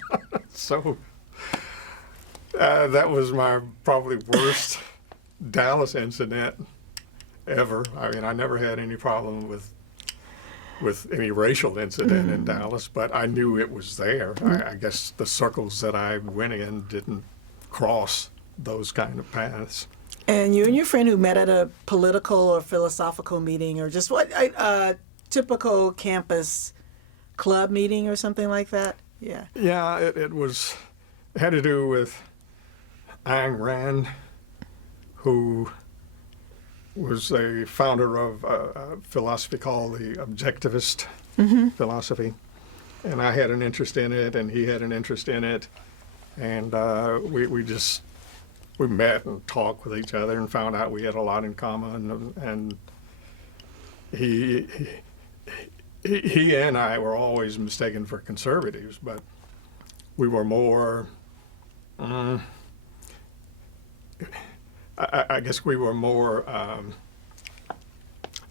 So that was my probably worst Dallas incident ever. I mean, I never had any problem with any racial incident in Dallas, but I knew it was there. I guess the circles that I went in didn't cross those kind of paths. And you and your friend who met at a political or philosophical meeting, or just a typical campus club meeting or something like that? Yeah. Yeah, it was. It had to do with Ayn Rand, who was the founder of a philosophy called the objectivist philosophy. And I had an interest in it, and he had an interest in it. And we met and talked with each other and found out we had a lot in common. And he and I were always mistaken for conservatives, but we were more, I guess we were more, I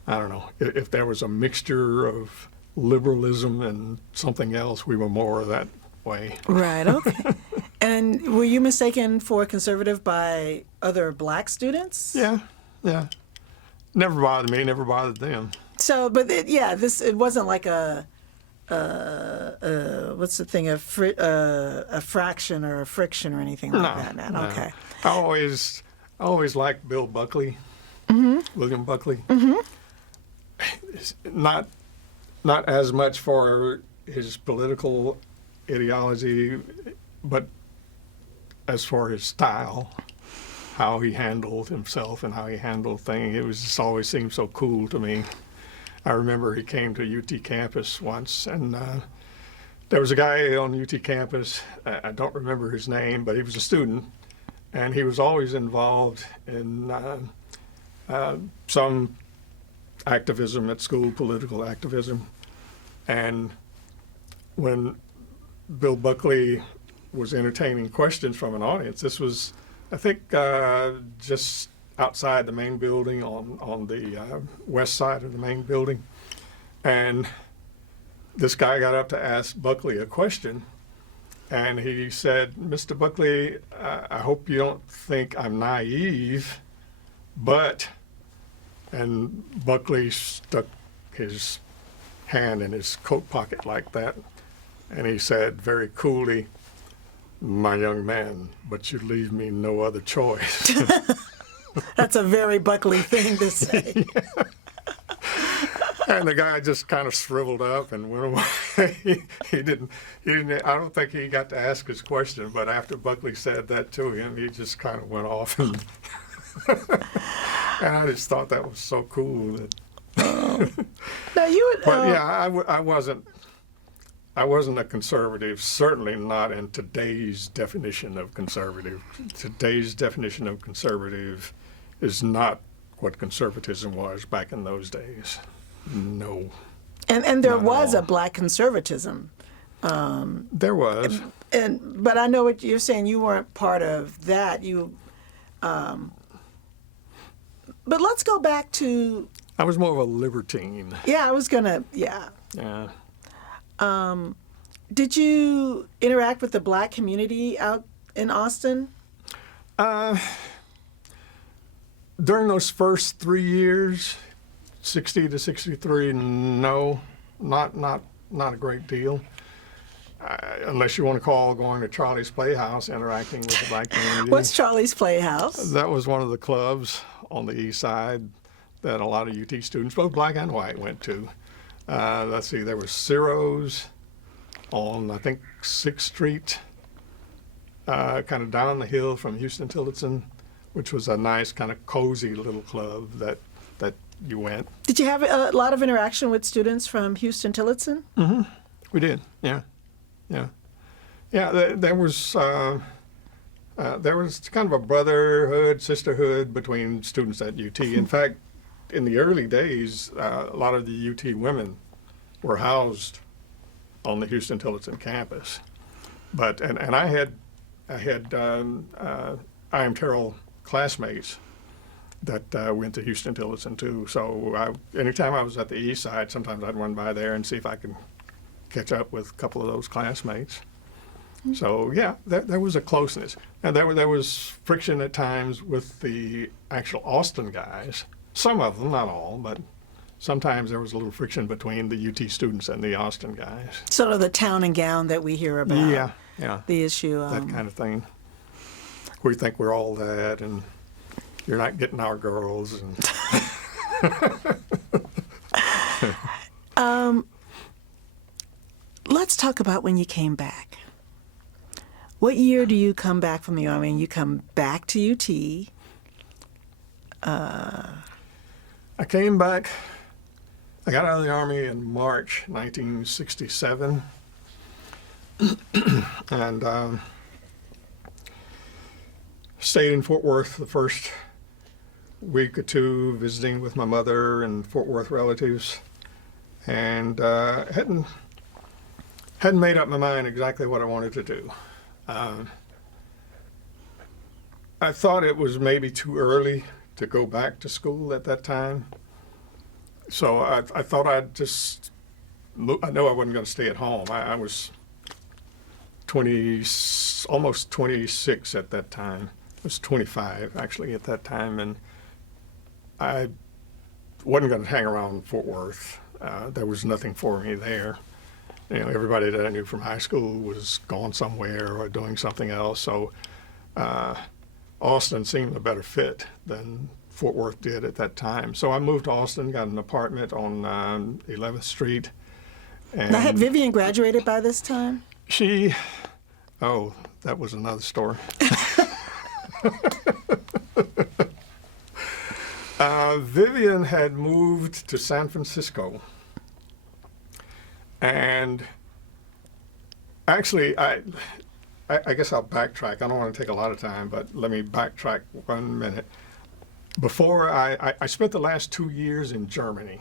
don't know, if there was a mixture of liberalism and something else, we were more that way. Right, okay. And were you mistaken for conservative by other black students? Yeah. Never bothered me, never bothered them. So, but it wasn't like what's the thing, a fraction or a friction or anything like that. No. Okay. I always liked Bill Buckley, William Buckley. Not as much for his political ideology, but as for his style, how he handled himself and how he handled things. It was just always seemed so cool to me. I remember he came to UT campus once, and there was a guy on UT campus, I don't remember his name, but he was a student, and he was always involved in some activism at school, political activism. And when Bill Buckley was entertaining questions from an audience, this was, I think, just outside the main building on the west side of the main building. And this guy got up to ask Buckley a question, and he said, "Mr. Buckley, I hope you don't think I'm naive, but," and Buckley stuck his hand in his coat pocket like that, and he said very coolly, "My young man, but you leave me no other choice." That's a very Buckley thing to say. And the guy just kind of shriveled up and went away. He didn't, I don't think he got to ask his question, but after Buckley said that to him, he just kind of went off. And I just thought that was so cool. Now you would, But yeah, I wasn't a conservative, certainly not in today's definition of conservative. Today's definition of conservative is not what conservatism was back in those days. No. and there not at was all. a black conservatism. There was. But I know what you're saying. You weren't part of that. But let's go back to. I was more of a libertine. Yeah, I was gonna. Yeah. Yeah. Did you interact with the black community out in Austin? During those first 3 years, 60 to 63, no, not a great deal. Unless you want to call going to Charlie's Playhouse, interacting with the black community. What's Charlie's Playhouse? That was one of the clubs on the east side that a lot of UT students, both black and white, went to. Let's see, there was Ciro's on, I think, 6th Street, kind of down the hill from Houston-Tillotson, which was a nice kind of cozy little club that you went. Did you have a lot of interaction with students from Houston-Tillotson? Mm-hmm. We did, yeah. There was kind of a brotherhood, sisterhood between students at UT. In fact, in the early days, a lot of the UT women were housed on the Houston-Tillotson campus. But and I had I.M. Terrell classmates that went to Houston-Tillotson too. So anytime I was at the east side, sometimes I'd run by there and see if I could catch up with a couple of those classmates. Mm-hmm. So yeah, there was a closeness, and there was friction at times with the actual Austin guys. Some of them, not all, but sometimes there was a little friction between the UT students and the Austin guys. Sort of the town and gown that we hear about. Yeah. The issue. That kind of thing. We think we're all that, and you're not getting our girls. And Let's talk about when you came back. What year do you come back from the Army and you come back to UT? I came back, I got out of the Army in March 1967. And stayed in Fort Worth the first week or two, visiting with my mother and Fort Worth relatives, and hadn't made up my mind exactly what I wanted to do. I thought it was maybe too early to go back to school at that time, so I thought I'd just I know I wasn't going to stay at home. I was 20, almost 26 at that time. I was 25 actually at that time, and I wasn't going to hang around Fort Worth. There was nothing for me there. You know, everybody that I knew from high school was gone somewhere or doing something else. So Austin seemed a better fit than Fort Worth did at that time. So I moved to Austin, got an apartment on 11th Street. And Now, had Vivian graduated by this time? Oh, that was another story. Vivian had moved to San Francisco. And actually, I guess I'll backtrack. I don't want to take a lot of time, but let me backtrack 1 minute. Before I spent the last 2 years in Germany.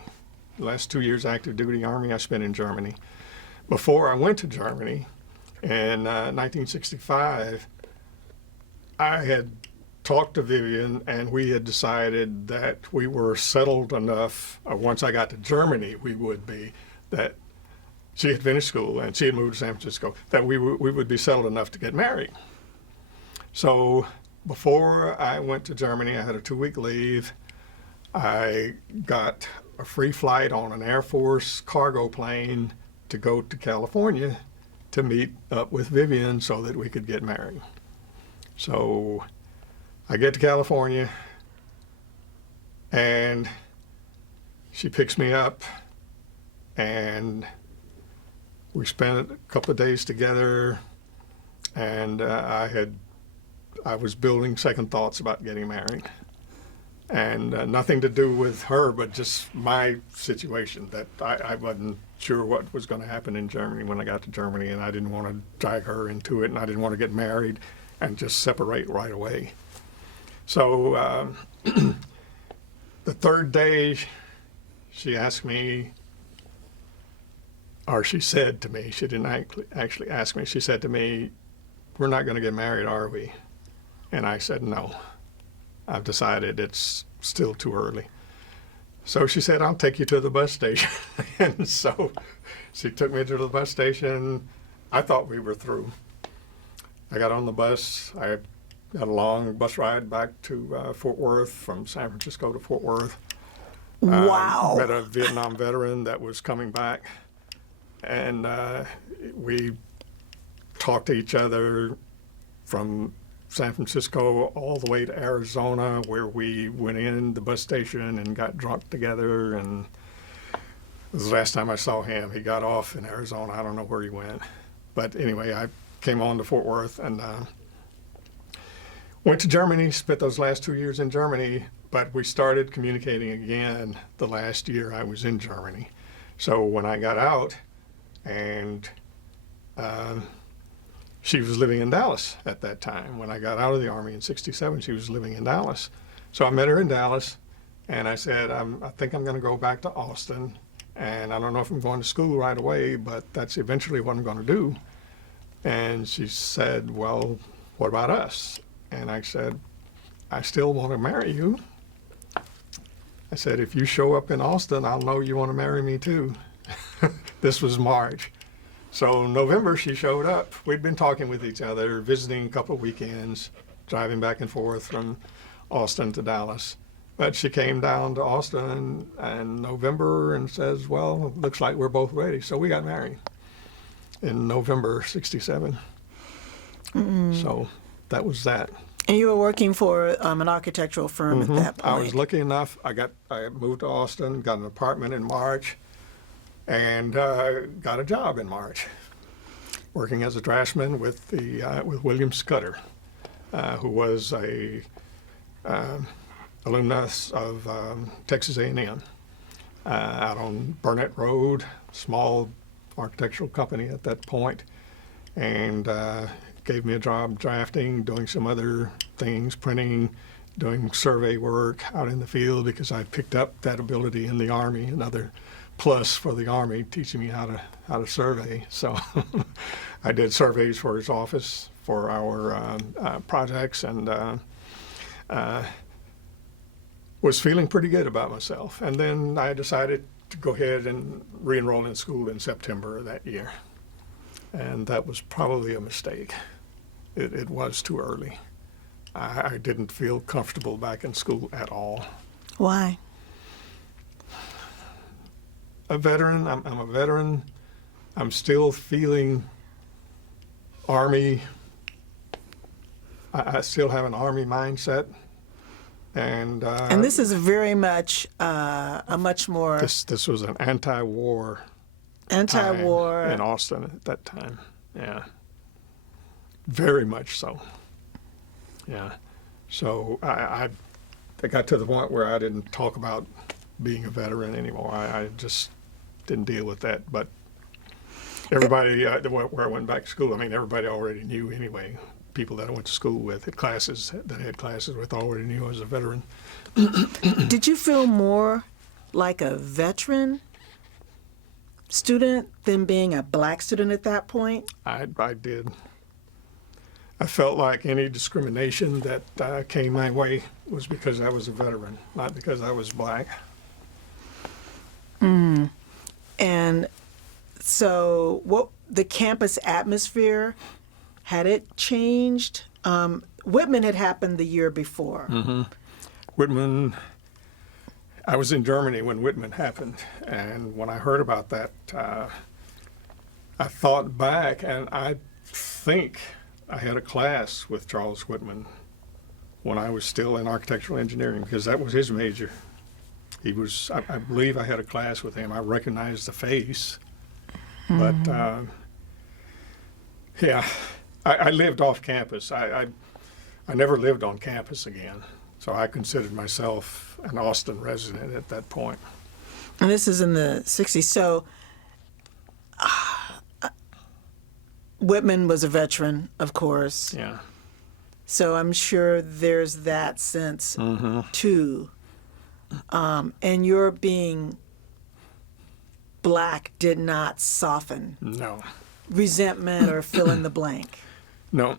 The last 2 years active duty Army I spent in Germany. Before I went to Germany in 1965, I had talked to Vivian, and we had decided that we were settled enough, or once I got to Germany we would be, that she had finished school and she had moved to San Francisco, that we would be settled enough to get married. So before I went to Germany, I had a 2-week leave. I got a free flight on an Air Force cargo plane to go to California to meet up with Vivian so that we could get married. So I get to California, and she picks me up, and we spent a couple of days together, and I was building second thoughts about getting married. And nothing to do with her, but just my situation, that I wasn't sure what was going to happen in Germany when I got to Germany, and I didn't want to drag her into it, and I didn't want to get married and just separate right away. So the third day, she asked me, or she said to me, she didn't actually ask me, she said to me, "We're not going to get married, are we?" And I said, "No. I've decided it's still too early." So she said, "I'll take you to the bus station." And so she took me to the bus station. I thought we were through. I got on the bus. I got a long bus ride back to Fort Worth, from San Francisco to Fort Worth. Wow. Met a Vietnam veteran that was coming back, and we talked to each other from San Francisco all the way to Arizona, where we went in the bus station and got drunk together. And it was the last time I saw him. He got off in Arizona. I don't know where he went. But anyway, I came on to Fort Worth and went to Germany, spent those last 2 years in Germany, but we started communicating again the last year I was in Germany. So when I got out, and she was living in Dallas at that time. When I got out of the Army in '67, she was living in Dallas. So I met her in Dallas, and I said, I think I'm going to go back to Austin, and I don't know if I'm going to school right away, but that's eventually what I'm going to do. And she said, "Well, what about us?" And I said, "I still want to marry you." I said, "If you show up in Austin, I'll know you want to marry me too." This was March. So November, she showed up. We'd been talking with each other, visiting a couple of weekends, driving back and forth from Austin to Dallas. But she came down to Austin in November and says, "Well, looks like we're both ready." So we got married in November '67. So that was that. And you were working for an architectural firm at that point. I was lucky enough. I moved to Austin, got an apartment in March, and got a job in March. working as a draftsman with with William Scudder, who was a alumnus of Texas A&M, out on Burnett Road, small architectural company at that point, and gave me a job drafting, doing some other things, printing, doing survey work out in the field, because I picked up that ability in the Army, another plus for the Army, teaching me how to survey. So I did surveys for his office for our projects, and was feeling pretty good about myself. And then I decided to go ahead and re-enroll in school in September of that year. And that was probably a mistake. It was too early. I didn't feel comfortable back in school at all. Why? A veteran, I'm a veteran. I'm still feeling Army. I still have an Army mindset. And this is very much a much more this was an anti-war anti-war time in Austin at that time. Yeah, very much so. Yeah, so I got to the point where I didn't talk about being a veteran anymore. I just didn't deal with that. But everybody where I went back to school, I mean, everybody already knew anyway. People that I went to school with, had classes with, already knew I was a veteran. Did you feel more like a veteran student than being a black student at that point? I did. I felt like any discrimination that came my way was because I was a veteran, not because I was black. And so what the campus atmosphere, had it changed? Whitman had happened the year before. Mm-hmm. Whitman, I was in Germany when Whitman happened, and when I heard about that, I thought back, and I think I had a class with Charles Whitman when I was still in architectural engineering, because that was his major. He was, I believe I had a class with him. I recognized the face, but yeah. I lived off campus. I never lived on campus again, so I considered myself an Austin resident at that point. And this is in the 60s. So Whitman was a veteran, of course. Yeah. So I'm sure there's that sense, too. And your being black did not soften No. resentment or fill in the blank. No.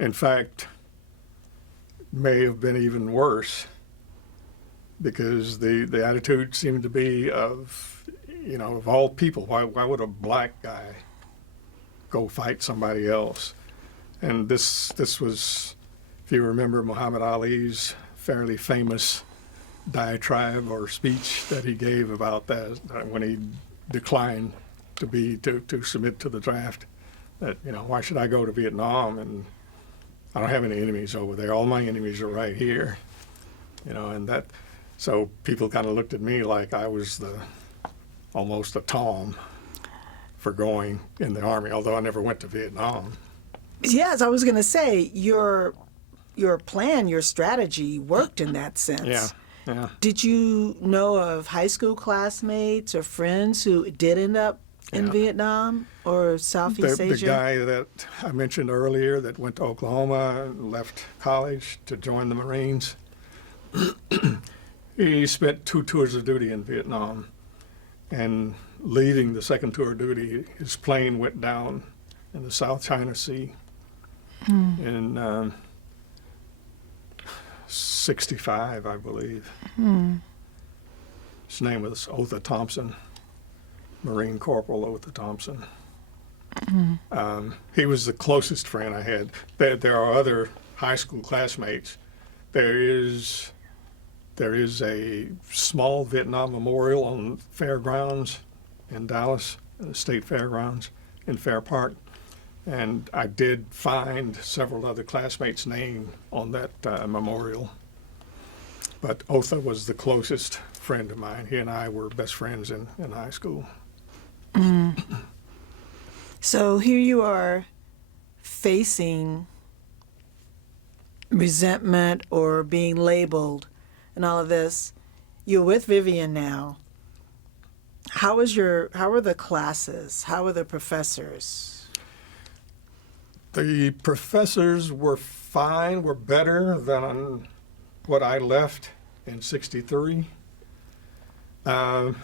In fact, may have been even worse, because the attitude seemed to be of, of all people, why would a black guy go fight somebody else? And this was, if you remember Muhammad Ali's fairly famous diatribe or speech that he gave about that when he declined to submit to the draft, that, why should I go to Vietnam, and I don't have any enemies over there. All my enemies are right here, and that, so people kind of looked at me like I was almost a Tom for going in the Army, although I never went to Vietnam. Yes, I was going to say, your plan, your strategy worked in that sense. Yeah. Did you know of high school classmates or friends who did end up in Vietnam or Southeast Asia? The guy that I mentioned earlier that went to Oklahoma and left college to join the Marines, he spent 2 tours of duty in Vietnam, and leaving the second tour of duty, his plane went down in the South China Sea in 65, I believe. His name was Otha Thompson. Marine Corporal Otha Thompson. He was the closest friend I had. There are other high school classmates. There is a small Vietnam memorial on fairgrounds in Dallas, the state fairgrounds in Fair Park, and I did find several other classmates' names on that memorial. But Otha was the closest friend of mine. He and I were best friends in high school. So here you are facing resentment or being labeled and all of this. You're with Vivian now. How are the classes? How are the professors? The professors were fine, were better than what I left in '63. And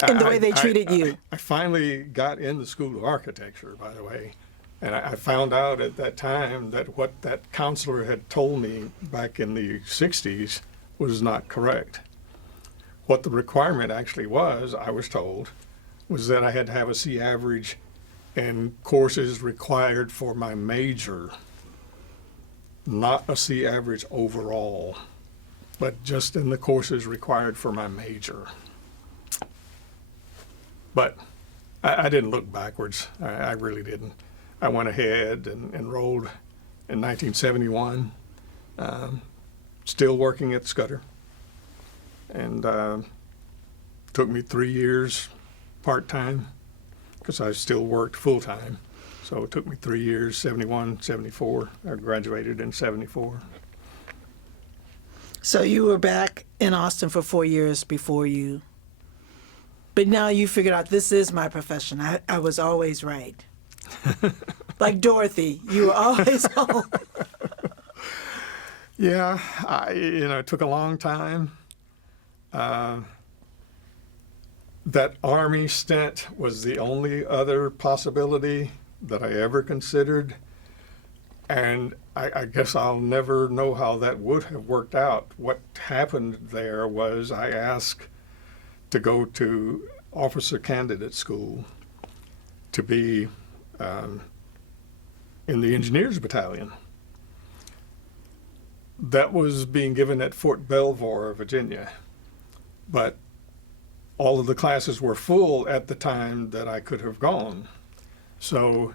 the way they treated you. I finally got in the School of Architecture, by the way, and I found out at that time that what that counselor had told me back in the '60s was not correct. What the requirement actually was, I was told, was that I had to have a C average in courses required for my major, not a C average overall, but just in the courses required for my major. But I didn't look backwards. I really didn't. I went ahead and enrolled in 1971, still working at Scudder. And took me 3 years part-time because I still worked full-time. So it took me 3 years, 71, 74. I graduated in 74. So you were back in Austin for 4 years before you. But now you figured out this is my profession. I was always right. Like Dorothy, you were always home. Yeah, it took a long time. That Army stint was the only other possibility that I ever considered. And I guess I'll never know how that would have worked out. What happened there was I asked to go to officer candidate school to be in the engineers battalion. That was being given at Fort Belvoir, Virginia. But all of the classes were full at the time that I could have gone. So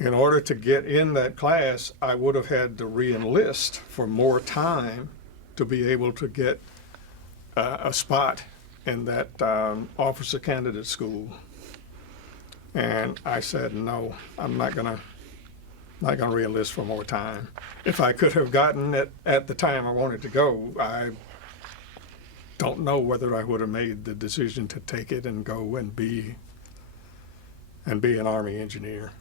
in order to get in that class, I would have had to re-enlist for more time to be able to get a spot in that officer candidate school. And I said, no, I'm not gonna re-enlist for more time. If I could have gotten it at the time I wanted to go, I don't know whether I would have made the decision to take it and go and be an Army engineer.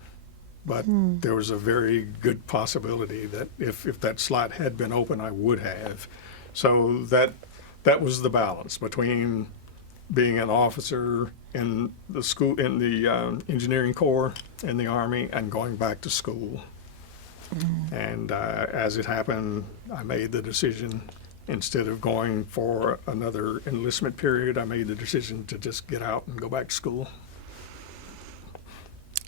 But there was a very good possibility that if that slot had been open, I would have. So that was the balance between being an officer in the school, in the engineering corps in the Army, and going back to school. And as it happened, I made the decision, instead of going for another enlistment period, I made the decision to just get out and go back to school.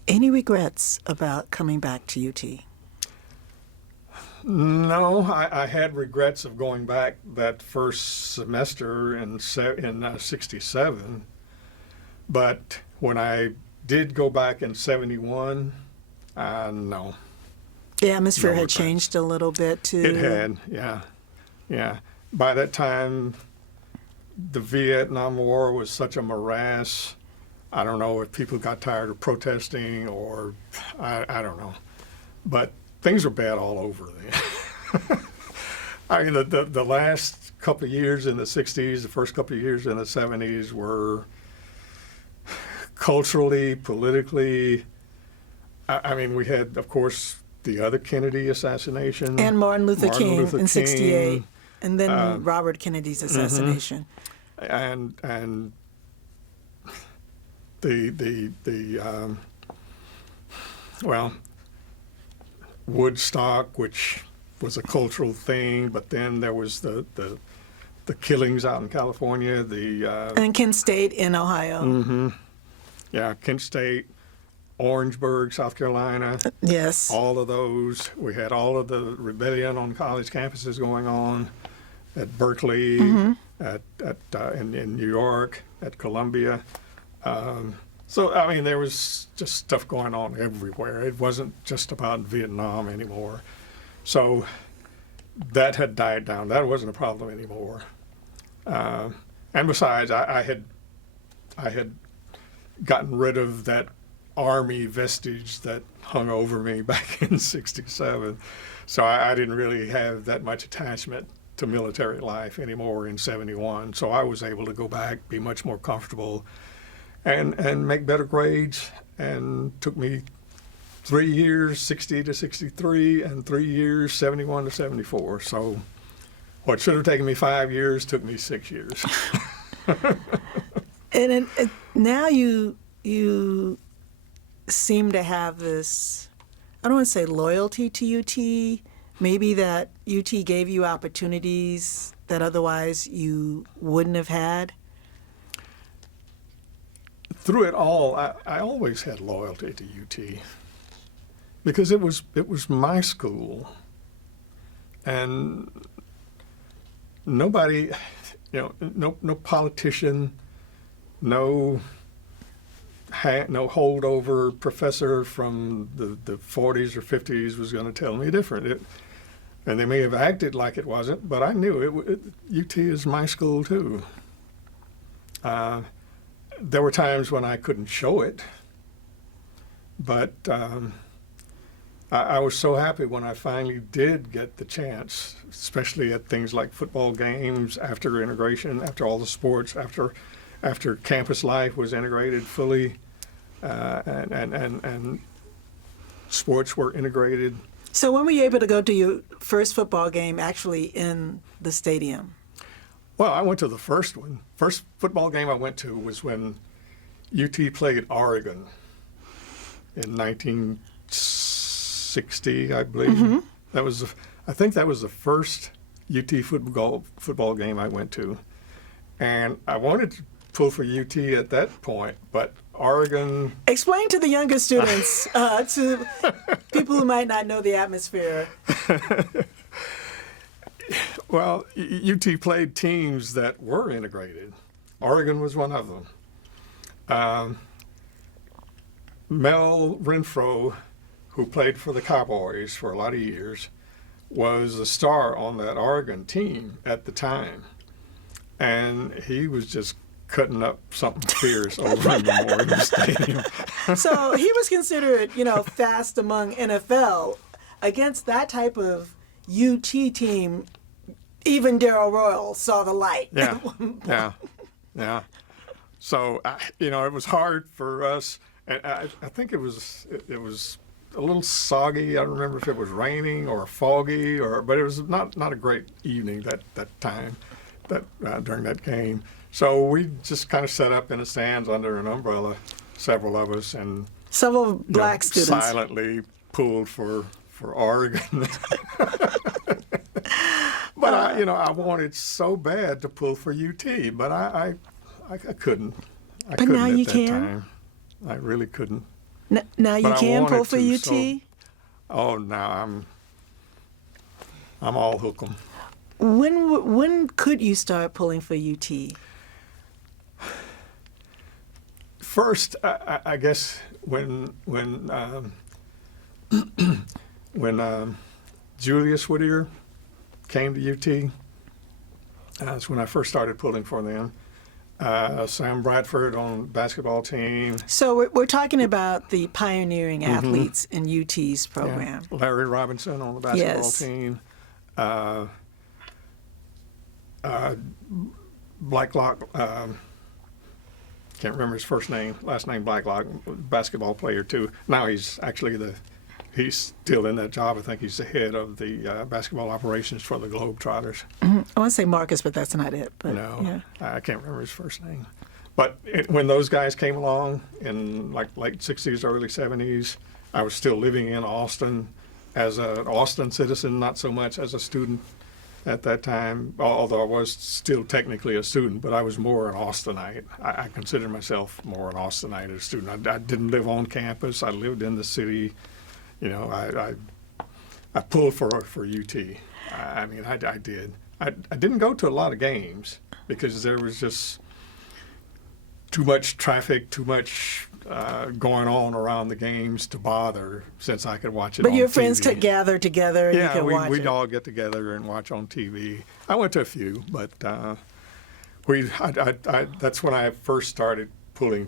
Any regrets about coming back to UT? No, I had regrets of going back that first semester in '67, but when I did go back in '71, no. The atmosphere No had regrets. changed a little bit too. It had, yeah. By that time, the Vietnam War was such a morass. I don't know if people got tired of protesting or I don't know. But things were bad all over then. I mean, the last couple of years in the 60s, the first couple of years in the 70s were culturally, politically, I mean, we had, of course, the other Kennedy assassination. And Martin Luther King in '68. And then Robert Kennedy's assassination. And the Woodstock, which was a cultural thing, but then there was the killings out in California, and Kent State in Ohio. Kent State, Orangeburg, South Carolina. Yes. All of those. We had all of the rebellion on college campuses going on at Berkeley, in New York, at Columbia. So, I mean, there was just stuff going on everywhere. It wasn't just about Vietnam anymore. So that had died down. That wasn't a problem anymore. And besides, I had gotten rid of that Army vestige that hung over me back in '67. So I didn't really have that much attachment to military life anymore in '71. So I was able to go back, be much more comfortable, and make better grades. And took me 3 years, 60 to 63, and 3 years, 71 to 74. So what should have taken me 5 years took me 6 years. And now you seem to have this, I don't want to say loyalty to UT, maybe that UT gave you opportunities that otherwise you wouldn't have had? Through it all, I always had loyalty to UT because it was my school, and nobody, no politician, no holdover professor from the 40s or 50s was going to tell me different. And they may have acted like it wasn't, but I knew UT is my school too. There were times when I couldn't show it, but I was so happy when I finally did get the chance, especially at things like football games, after integration, after all the sports, after campus life was integrated fully, and sports were integrated. So when were you able to go to your first football game actually in the stadium? Well, I went to the first one. First football game I went to was when UT played Oregon in 1960, I believe. Mm-hmm. I think that was the first UT football game I went to. And I wanted to pull for UT at that point, but Oregon... Explain to the younger students, to people who might not know the atmosphere. Well, UT played teams that were integrated. Oregon was one of them. Mel Renfro, who played for the Cowboys for a lot of years, was a star on that Oregon team at the time. And he was just cutting up something fierce over in Memorial Stadium. So he was considered, fast among NFL. Against that type of UT team, even Darrell Royal saw the light. Yeah. So, it was hard for us. And I think it was a little soggy. I don't remember if it was raining or foggy, but it was not a great evening that time during that game. So we just kind of set up in the stands under an umbrella, several of us, and several black students silently pulled for Oregon. But I wanted so bad to pull for UT, but I couldn't. I couldn't now at you that can. time. I really couldn't. Now you But I can pull wanted for to, UT. Now I'm all hook'em. When could you start pulling for UT? First, I guess when Julius Whittier came to UT, that's when I first started pulling for them. Sam Bradford on the basketball team. So we're talking about the pioneering athletes in UT's program. Yeah. Larry Robinson on the basketball team. Blacklock, can't remember his last name Blacklock, basketball player too. Now he's actually he's still in that job. I think he's the head of the basketball operations for the Globetrotters. Mm-hmm. I want to say Marcus, but that's not it. But, no, yeah. I can't remember his first name. But when those guys came along in like late 60s, early 70s, I was still living in Austin as an Austin citizen, not so much as a student at that time, although I was still technically a student, but I was more an Austinite. I consider myself more an Austinite as a student. I didn't live on campus. I lived in the city. I pulled for UT. I did. I didn't go to a lot of games because there was just too much traffic, too much going on around the games to bother, since I could watch it on TV. But your friends could gather together and you could watch it. We'd all get together and watch on TV. I went to a few, but that's when I first started pulling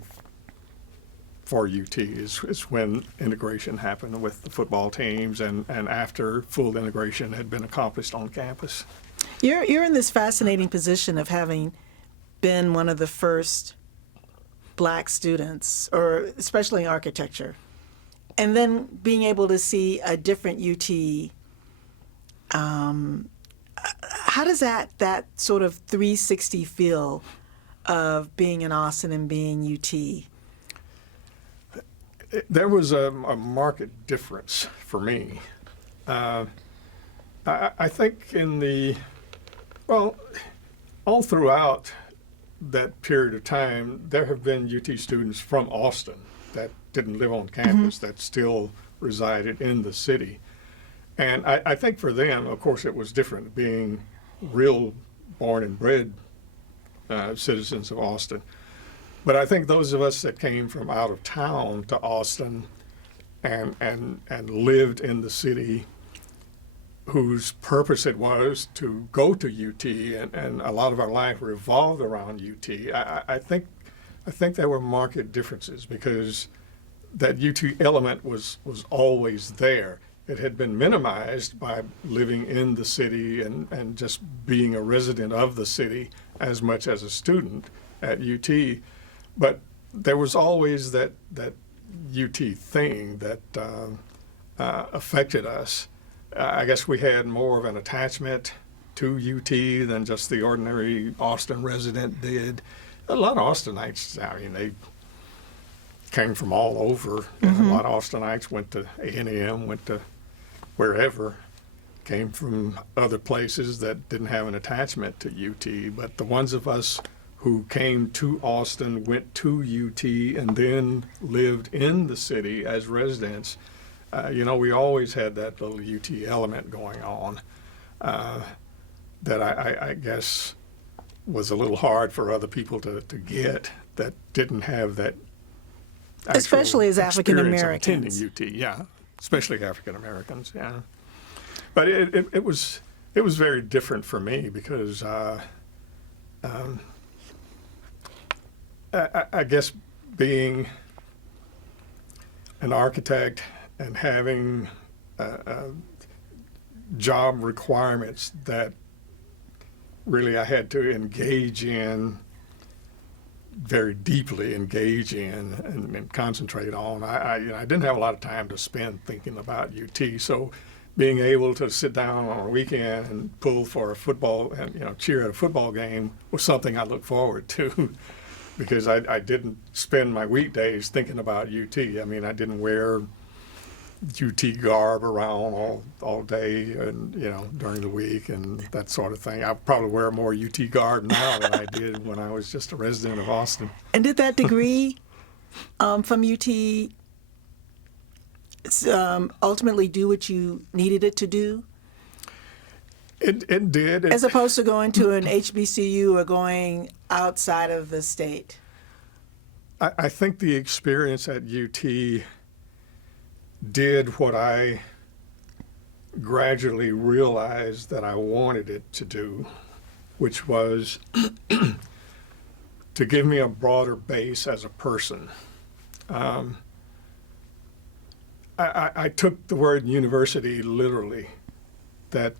for UT is when integration happened with the football teams and after full integration had been accomplished on campus. You're in this fascinating position of having been one of the first black students, or especially in architecture, and then being able to see a different UT. How does that sort of 360 feel of being in Austin and being UT? There was a marked difference for me. I think all throughout that period of time, there have been UT students from Austin that didn't live on campus, that still resided in the city. And I think for them, of course, it was different, being real born and bred citizens of Austin. But I think those of us that came from out of town to Austin and lived in the city, whose purpose it was to go to UT, and a lot of our life revolved around UT. I think there were marked differences because that UT element was always there. It had been minimized by living in the city and just being a resident of the city as much as a student at UT. But there was always that UT thing that affected us. I guess we had more of an attachment to UT than just the ordinary Austin resident did. A lot of Austinites, I mean, they came from all over. A lot of Austinites went to A&M, went to wherever, came from other places that didn't have an attachment to UT. But the ones of us who came to Austin, went to UT, and then lived in the city as residents, we always had that little UT element going on that I guess was a little hard for other people to get that didn't have that actual especially as African Americans. Attending UT, yeah, especially African Americans, yeah. But it was very different for me because I guess being an architect and having job requirements that really I had to engage in, very deeply engage in and concentrate on. I didn't have a lot of time to spend thinking about UT, so being able to sit down on a weekend and pull for a football and cheer at a football game was something I looked forward to. Because I didn't spend my weekdays thinking about UT. I mean, I didn't wear UT garb around all day and during the week and that sort of thing. I probably wear more UT garb now than I did when I was just a resident of Austin. And did that degree from UT ultimately do what you needed it to do? It did. As opposed to going to an HBCU or going outside of the state? I think the experience at UT did what I gradually realized that I wanted it to do, which was to give me a broader base as a person. I took the word university literally, that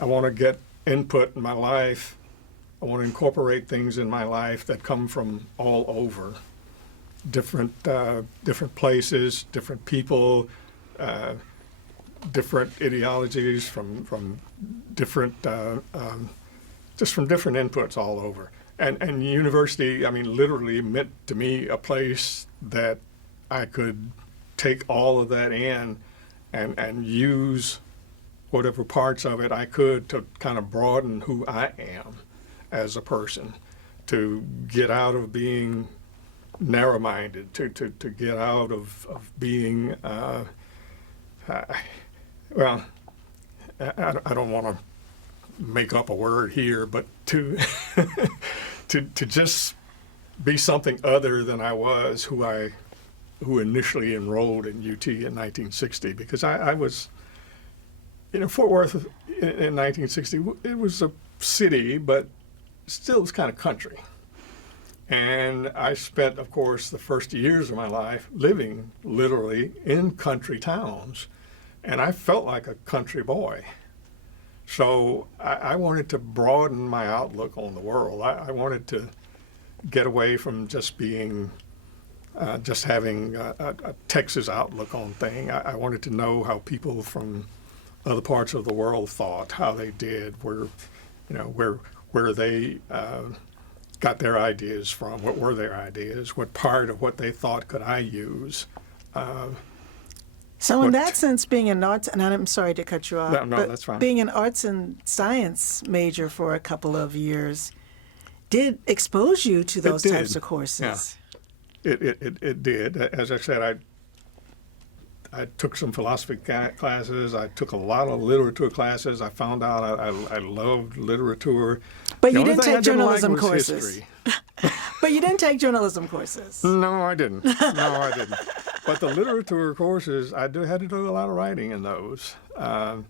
I want to get input in my life. I want to incorporate things in my life that come from all over, different places, different people, different ideologies from different just from different inputs all over. And university, I mean, literally meant to me a place that I could take all of that in and use whatever parts of it I could to kind of broaden who I am as a person, to get out of being narrow-minded, to get out of being, I don't want to make up a word here, but to to just be something other than I was, who initially enrolled in UT in 1960, because I was, Fort Worth in 1960, it was a city, but still it's kind of country. And I spent, of course, the first years of my life living literally in country towns, and I felt like a country boy. So I wanted to broaden my outlook on the world. I wanted to get away from just being, just having a Texas outlook on things. I wanted to know how people from other parts of the world thought, how they did, where they got their ideas from, what were their ideas, what part of what they thought could I use. So in that sense, being an arts, and I'm sorry to cut you off, No, but that's fine. being an arts and science major for a couple of years did expose you to those types of courses. Yeah. It did. As I said, I took some philosophy classes. I took a lot of literature classes. I found out I loved literature. But The you only didn't thing I take didn't like journalism was courses. history. But you didn't take journalism courses. No, I didn't. No, I didn't. But the literature courses, had to do a lot of writing in those. When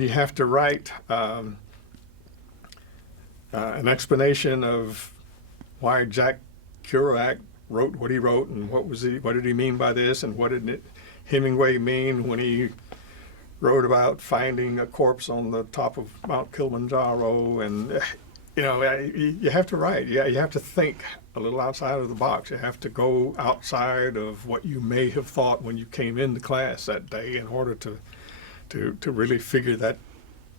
you have to write an explanation of why Jack Kerouac wrote what he wrote and what did he mean by this, and what did Hemingway mean when he wrote about finding a corpse on the top of Mount Kilimanjaro, and you have to write. Yeah, you have to think a little outside of the box. You have to go outside of what you may have thought when you came into class that day in order to really figure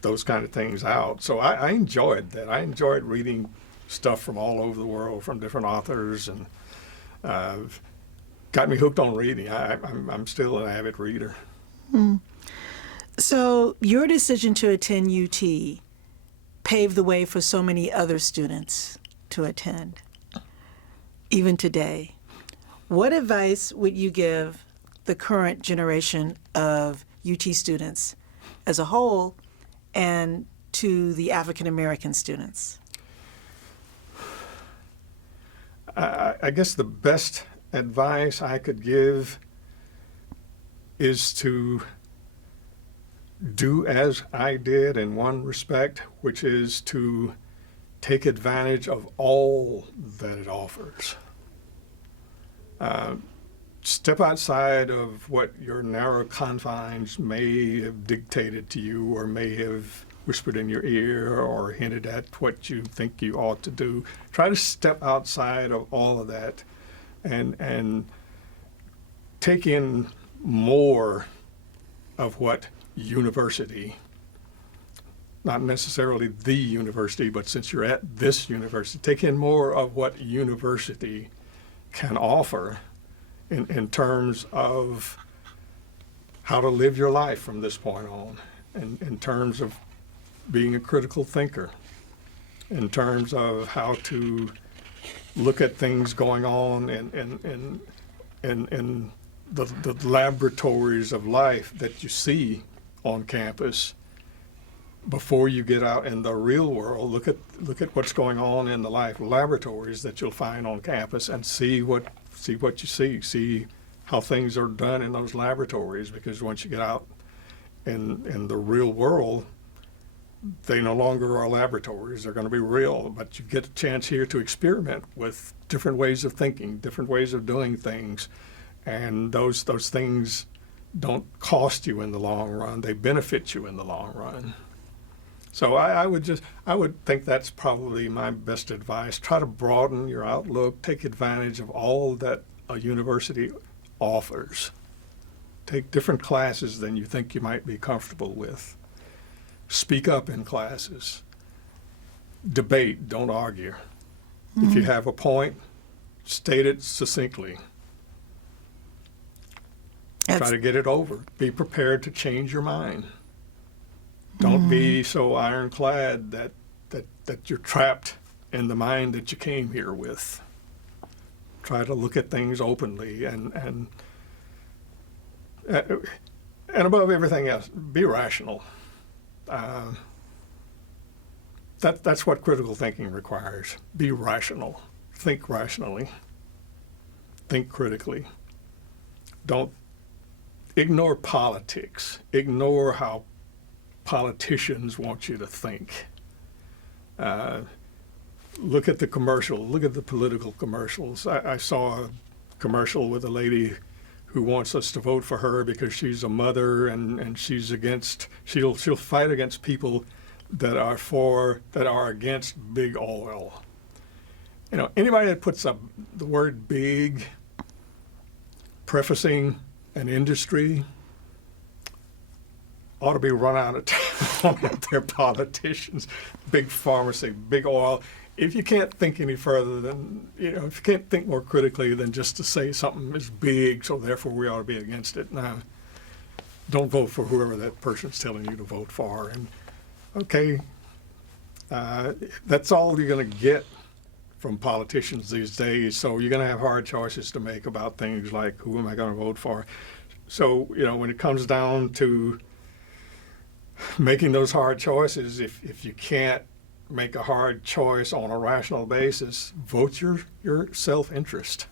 those kind of things out. So I enjoyed that. I enjoyed reading stuff from all over the world, from different authors, and got me hooked on reading. I'm still an avid reader. So your decision to attend UT paved the way for so many other students to attend, even today. What advice would you give the current generation of UT students as a whole and to the African American students? I guess the best advice I could give is to do as I did in one respect, which is to take advantage of all that it offers. Step outside of what your narrow confines may have dictated to you, or may have whispered in your ear or hinted at what you think you ought to do. Try to step outside of all of that and take in more of what university, not necessarily the university, but since you're at this university, take in more of what university can offer in terms of how to live your life from this point on, in terms of being a critical thinker, in terms of how to look at things going on in the laboratories of life that you see on campus. Before you get out in the real world, look at what's going on in the life laboratories that you'll find on campus, and see what you see how things are done in those laboratories. Because once you get out in the real world, they no longer are laboratories. They're going to be real. But you get a chance here to experiment with different ways of thinking, different ways of doing things, and those things don't cost you in the long run. They benefit you in the long run. So I would think that's probably my best advice. Try to broaden your outlook. Take advantage of all that a university offers. Take different classes than you think you might be comfortable with. Speak up in classes. Debate, don't argue. If you have a point, state it succinctly. Try to get it over. Be prepared to change your mind. Don't be so ironclad that you're trapped in the mind that you came here with. Try to look at things openly, and above everything else, be rational. That's what critical thinking requires. Be rational. Think rationally. Think critically. Don't ignore politics. Ignore how politicians want you to think. Look at the commercial. Look at the political commercials. I saw a commercial with a lady who wants us to vote for her because she's a mother and she's against. She'll fight against people that are against big oil. You know, anybody that puts up the word big, prefacing an industry, ought to be run out of town with their politicians. Big pharmacy, big oil. If you can't think any further than, if you can't think more critically than just to say something is big, so therefore we ought to be against it. Now, don't vote for whoever that person's telling you to vote for. And okay, that's all you're going to get from politicians these days. So you're going to have hard choices to make about things like, who am I going to vote for? So, when it comes down to making those hard choices, if you can't make a hard choice on a rational basis, vote your self-interest.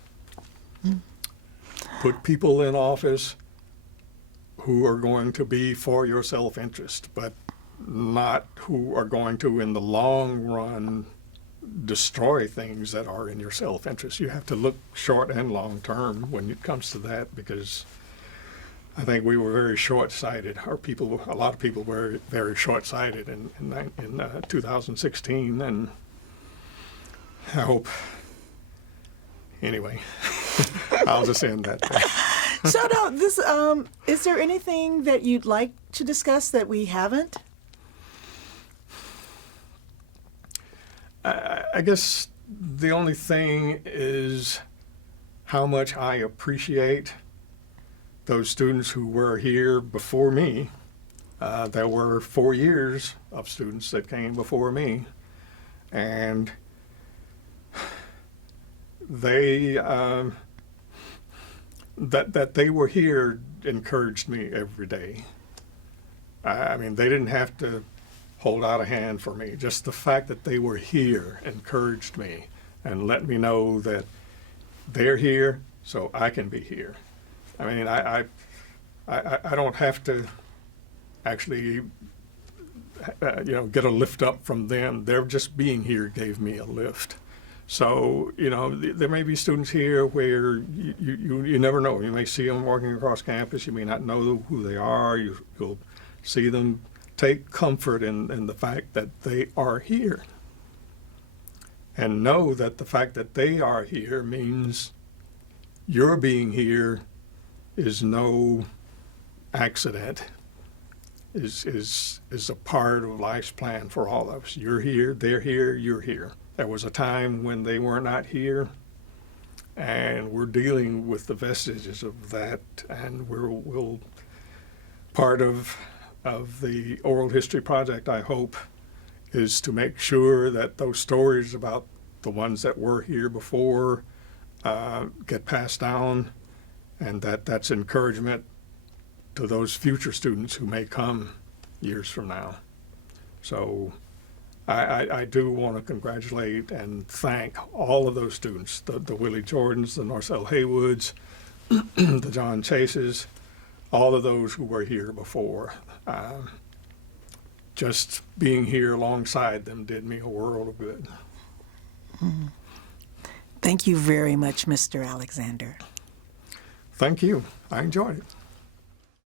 Put people in office who are going to be for your self-interest, but not who are going to, in the long run, destroy things that are in your self-interest. You have to look short and long term when it comes to that, because I think we were very short-sighted. A lot of people were very short-sighted in 2016, and I hope. Anyway, I'll just end that there. So, no, is there anything that you'd like to discuss that we haven't? I guess the only thing is how much I appreciate those students who were here before me. There were 4 years of students that came before me, and they that they were here encouraged me every day. I mean, they didn't have to hold out a hand for me. Just the fact that they were here encouraged me and let me know that they're here so I can be here. I mean, I don't have to actually, get a lift up from them. Their just being here gave me a lift. So, there may be students here where you never know. You may see them walking across campus. You may not know who they are. You'll see them. Take comfort in the fact that they are here. And know that the fact that they are here means your being here is no accident, is a part of life's plan for all of us. You're here, they're here, you're here. There was a time when they were not here, and we're dealing with the vestiges of that, and we'll part of the Oral History Project, I hope, is to make sure that those stories about the ones that were here before get passed down, and that's encouragement to those future students who may come years from now. So I do want to congratulate and thank all of those students, the Willie Jordans, the Norcell Haywoods, the John Chases, all of those who were here before. Just being here alongside them did me a world of good. Thank you very much, Mr. Alexander. Thank you. I enjoyed it.